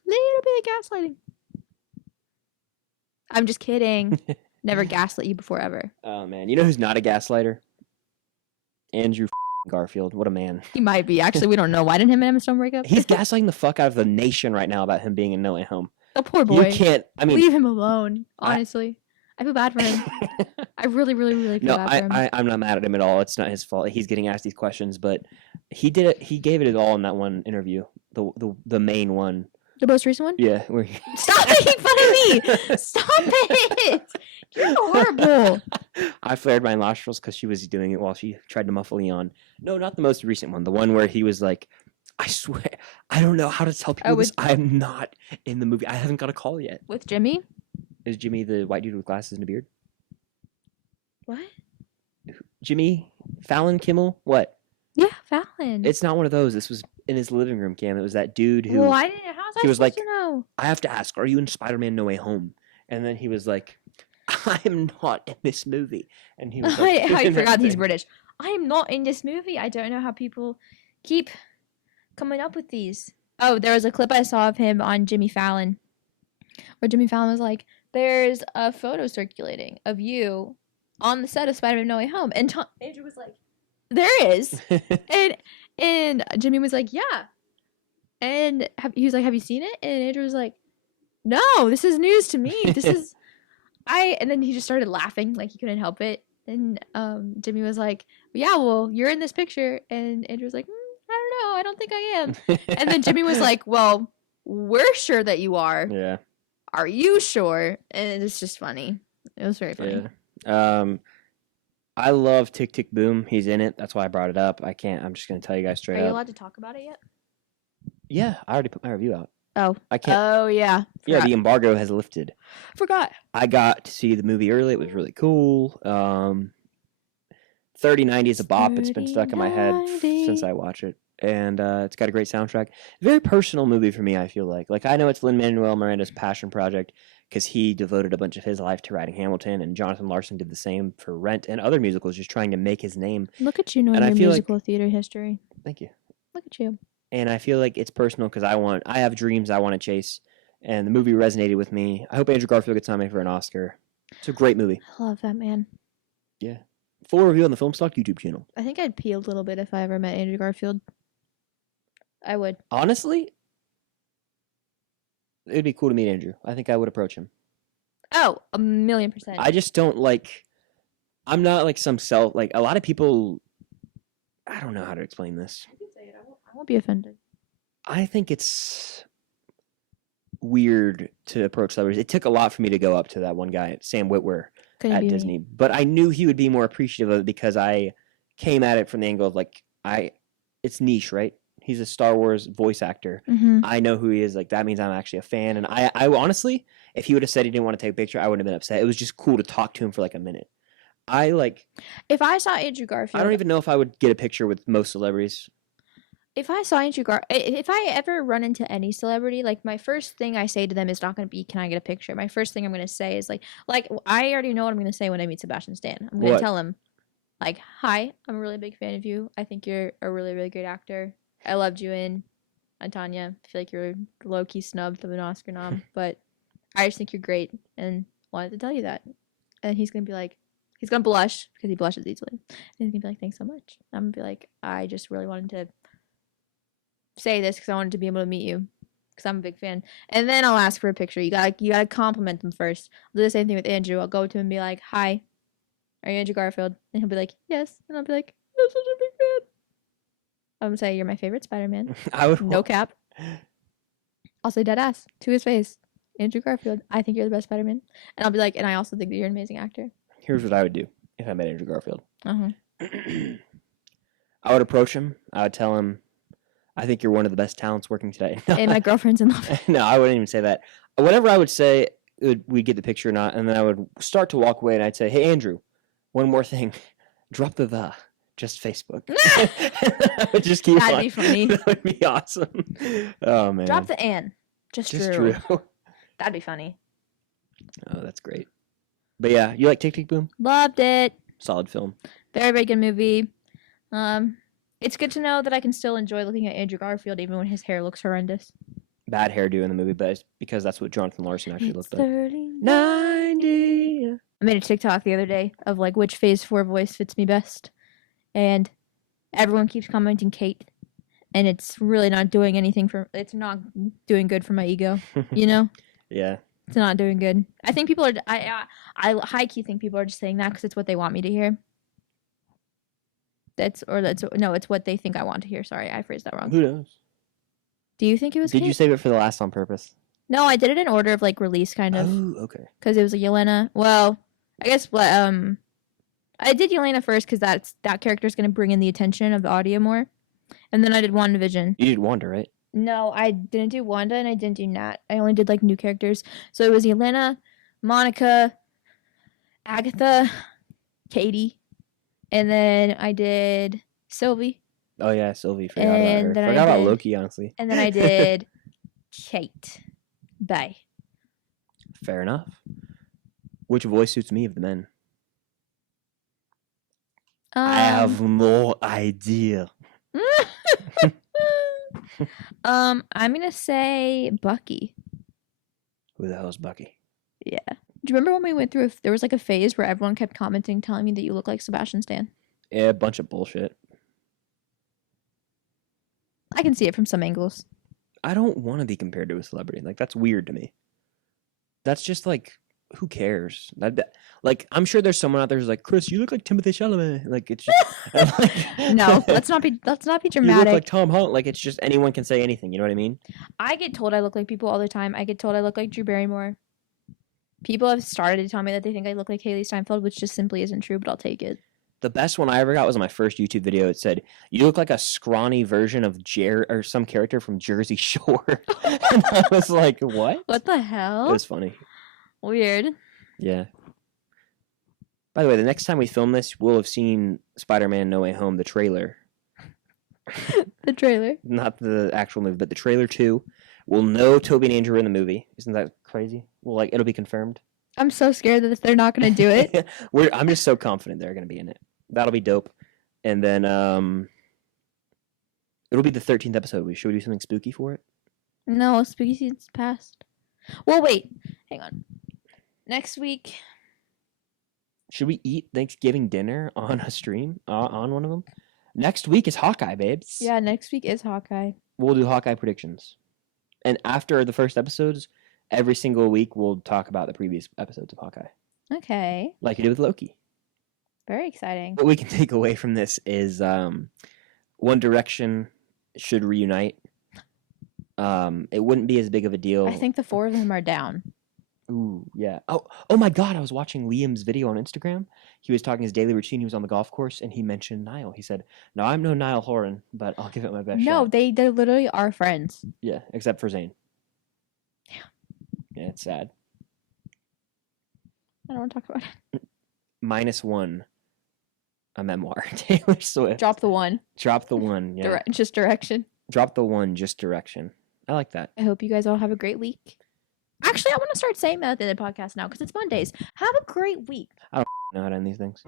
gaslighting. I'm just kidding. Never gaslit you before ever. Oh man, you know who's not a gaslighter? Andrew Garfield. What a man. He might be. Actually, we don't know. Why didn't him and Emma Stone break up? He's gaslighting the fuck out of the nation right now about him being in No Way Home. The poor boy. You can't. I mean, Leave him alone. Honestly, I feel bad for him. I really, really, really feel no, bad for him. I'm not mad at him at all. It's not his fault. He's getting asked these questions, but he did it. He gave it his all in that one interview, the main one. The most recent one? Yeah. Where Stop making fun of me! Stop it! You're horrible. I flared my nostrils because she was doing it while she tried to muffle Leon. No, not the most recent one. The one where he was like, I swear, I don't know how to tell people this. I'm not in the movie. I haven't got a call yet. With Jimmy? Is Jimmy the white dude with glasses and a beard? What? Jimmy? Fallon Kimmel? What? Yeah, Fallon. It's not one of those. This was in his living room, Cam. It was that dude who Well, I didn't. How was I he was supposed like- to know? I have to ask, are you in Spider-Man No Way Home? And then he was like, I am not in this movie. And he was like, I doing that forgot he's thing. British. I am not in this movie. I don't know how people keep coming up with these. Oh, there was a clip I saw of him on Jimmy Fallon, where Jimmy Fallon was like, "There's a photo circulating of you on the set of Spider-Man No Way Home," and Andrew was like, "There is," and Jimmy was like, "Yeah," and he was like, "Have you seen it?" And Andrew was like, "No, this is news to me. This is." And then he just started laughing like he couldn't help it. And Jimmy was like, "Yeah, well, you're in this picture." And Andrew was like, "I don't know. I don't think I am." And then Jimmy was like, "Well, we're sure that you are. Yeah. Are you sure?" And it's just funny. It was very funny. Yeah. I love Tick Tick Boom. He's in it. That's why I brought it up. I'm just gonna tell you guys Are straight you up. allowed to talk about it yet? Yeah, I already put my review out. Oh. I can't. Oh, yeah. Yeah, Forgot. the embargo has lifted. Forgot. I got to see the movie early. It was really cool. 3090 is a bop. It's been stuck in my head 3090. since I watch it. And it's got a great soundtrack. Very personal movie for me, I feel like. Like, I know it's Lin-Manuel Miranda's passion project because he devoted a bunch of his life to writing Hamilton, and Jonathan Larson did the same for Rent and other musicals, just trying to make his name. Look at you knowing And I your feel musical theater history. Thank you. Look at you. And I feel like it's personal because I have dreams I want to chase, and the movie resonated with me. I hope Andrew Garfield gets nominated for an Oscar. It's a great movie. I love that man. Yeah. Full review on the Film Stock YouTube channel. I think I'd pee a little bit if I ever met Andrew Garfield. I would. Honestly, it'd be cool to meet Andrew. I think I would approach him. Oh, 1,000,000%. I just don't like. I'm not like a lot of people. I don't know how to explain this. I can say it. I won't be offended. I think it's weird to approach celebrities. It took a lot for me to go up to that one guy, Sam Witwer, Couldn't at be me. Disney. But I knew he would be more appreciative of it because I came at it from the angle of it's niche, right? He's a Star Wars voice actor. Mm-hmm. I know who he is. Like, that means I'm actually a fan. And I honestly, if he would have said he didn't want to take a picture, I wouldn't have been upset. It was just cool to talk to him for like a minute. If I saw Andrew Garfield, I don't even know if I would get a picture with most celebrities. if I saw Andrew if I ever run into any celebrity, like my first thing I say to them is not going to be, "Can I get a picture?" My first thing I'm going to say is like I already know what I'm going to say when I meet Sebastian Stan. I'm going What? to tell him, like, "Hi, I'm a really big fan of you. I think you're a really, really great actor. I loved you in Tanya. I feel like you're low key snubbed of an Oscar nom, but I just think you're great and wanted to tell you that." And he's going to be like, he's going to blush because he blushes easily. And he's going to be like, "Thanks so much." I'm going to be like, "I just really wanted to say this because I wanted to be able to meet you because I'm a big fan." And then I'll ask for a picture. You gotta compliment them first. I'll do the same thing with Andrew. I'll go to him and be like, "Hi, are you Andrew Garfield?" And he'll be like, "Yes." And I'll be like, "I'm such a big fan." I'm gonna say, "You're my favorite Spider-Man." I would No cap. I'll say dead ass to his face, "Andrew Garfield, I think you're the best Spider-Man." And I'll be like, "And I also think that you're an amazing actor." Here's what I would do if I met Andrew Garfield. Uh-huh. I would approach him. I would tell him, "I think you're one of the best talents working today." And my girlfriend's in love. No, I wouldn't even say that. Whatever I would say, we'd get the picture or not, and then I would start to walk away, and I'd say, "Hey, Andrew, one more thing. Drop the just Facebook." I would just keep That'd on. be funny. That would be awesome. Oh, man. Drop the "and." Just Drew. That'd be funny. Oh, that's great. But yeah, you like Tick Tick Boom? Loved it. Solid film. Very, very good movie. It's good to know that I can still enjoy looking at Andrew Garfield even when his hair looks horrendous. Bad hairdo in the movie, but it's because that's what Jonathan Larson actually looked like. 30. 90. I made a TikTok the other day of like which Phase 4 voice fits me best. And everyone keeps commenting Kate. And it's really not doing anything it's not doing good for my ego. You know? Yeah. It's not doing good. I think people are, I high key think people are just saying that because it's what they want me to hear. It's what they think I want to hear. Sorry, I phrased that wrong. Who knows? Do you think it was Did Kate? you save it for the last on purpose? No, I did it in order of like release kind of. Oh, okay. Because it was a Yelena. Well, I guess I did Yelena first because that character is going to bring in the attention of the audio more. And then I did WandaVision. You did Wanda, right? No, I didn't do Wanda and I didn't do Nat. I only did like new characters. So it was Yelena, Monica, Agatha, Katie, and then I did Sylvie, Oh yeah, Sylvie. Forgot And about then her. I Forgot about did- Loki, honestly. and then I did Kate. Bye. Fair enough. Which voice suits me of the men? I have no idea. I'm gonna say Bucky. Who the hell is Bucky? Yeah. Do you remember when we went through? There was like a phase where everyone kept commenting, telling me that you look like Sebastian Stan. Yeah, a bunch of bullshit. I can see it from some angles. I don't want to be compared to a celebrity. Like, that's weird to me. That's just like, who cares? Like, I'm sure there's someone out there who's like, "Chris, you look like Timothée Chalamet." Like, it's just like, No, let's not be You look dramatic. like Tom Holland. Like, it's just anyone can say anything. You know what I mean? I get told I look like people all the time. I get told I look like Drew Barrymore. People have started to tell me that they think I look like Haley Steinfeld, which just simply isn't true, but I'll take it. The best one I ever got was on my first YouTube video. It said, "You look like a scrawny version of or some character from Jersey Shore." And I was like, "What?" What the It hell? was funny. Weird. Yeah. By the way, the next time we film this, we'll have seen Spider-Man No Way Home, the trailer. The trailer. Not the actual movie, but the trailer too. We'll know Toby and Andrew are in the movie. Isn't that crazy? Well, like it'll be confirmed. I'm so scared that they're not going to do it. I'm just so confident they're going to be in it. That'll be dope. And then it'll be the 13th episode. Should we do something spooky for it? No, spooky season's past. Well, wait. Hang on. Next week. Should we eat Thanksgiving dinner on a stream? On one of them? Next week is Hawkeye, babes. Yeah, next week is Hawkeye. We'll do Hawkeye predictions. And after the first episodes, every single week we'll talk about the previous episodes of Hawkeye. Okay. Like you did with Loki. Very exciting. What we can take away from this is One Direction should reunite. It wouldn't be as big of a deal. I think the 4 of them are down. Ooh, yeah. Oh my God! I was watching Liam's video on Instagram. He was talking his daily routine. He was on the golf course, and he mentioned Niall. He said, "No, I'm no Niall Horan, but I'll give it my best No, shot." they literally are friends. Yeah, except for Zayn. Yeah. Yeah, it's sad. I don't want to talk about it. -1, a memoir. Taylor Swift. Drop the 1. Drop the 1. Yeah. Just direction. Drop the 1. Just direction. I like that. I hope you guys all have a great week. Actually, I want to start saying that at the end of the podcast now because it's Mondays. Have a great week. Know how to end these things.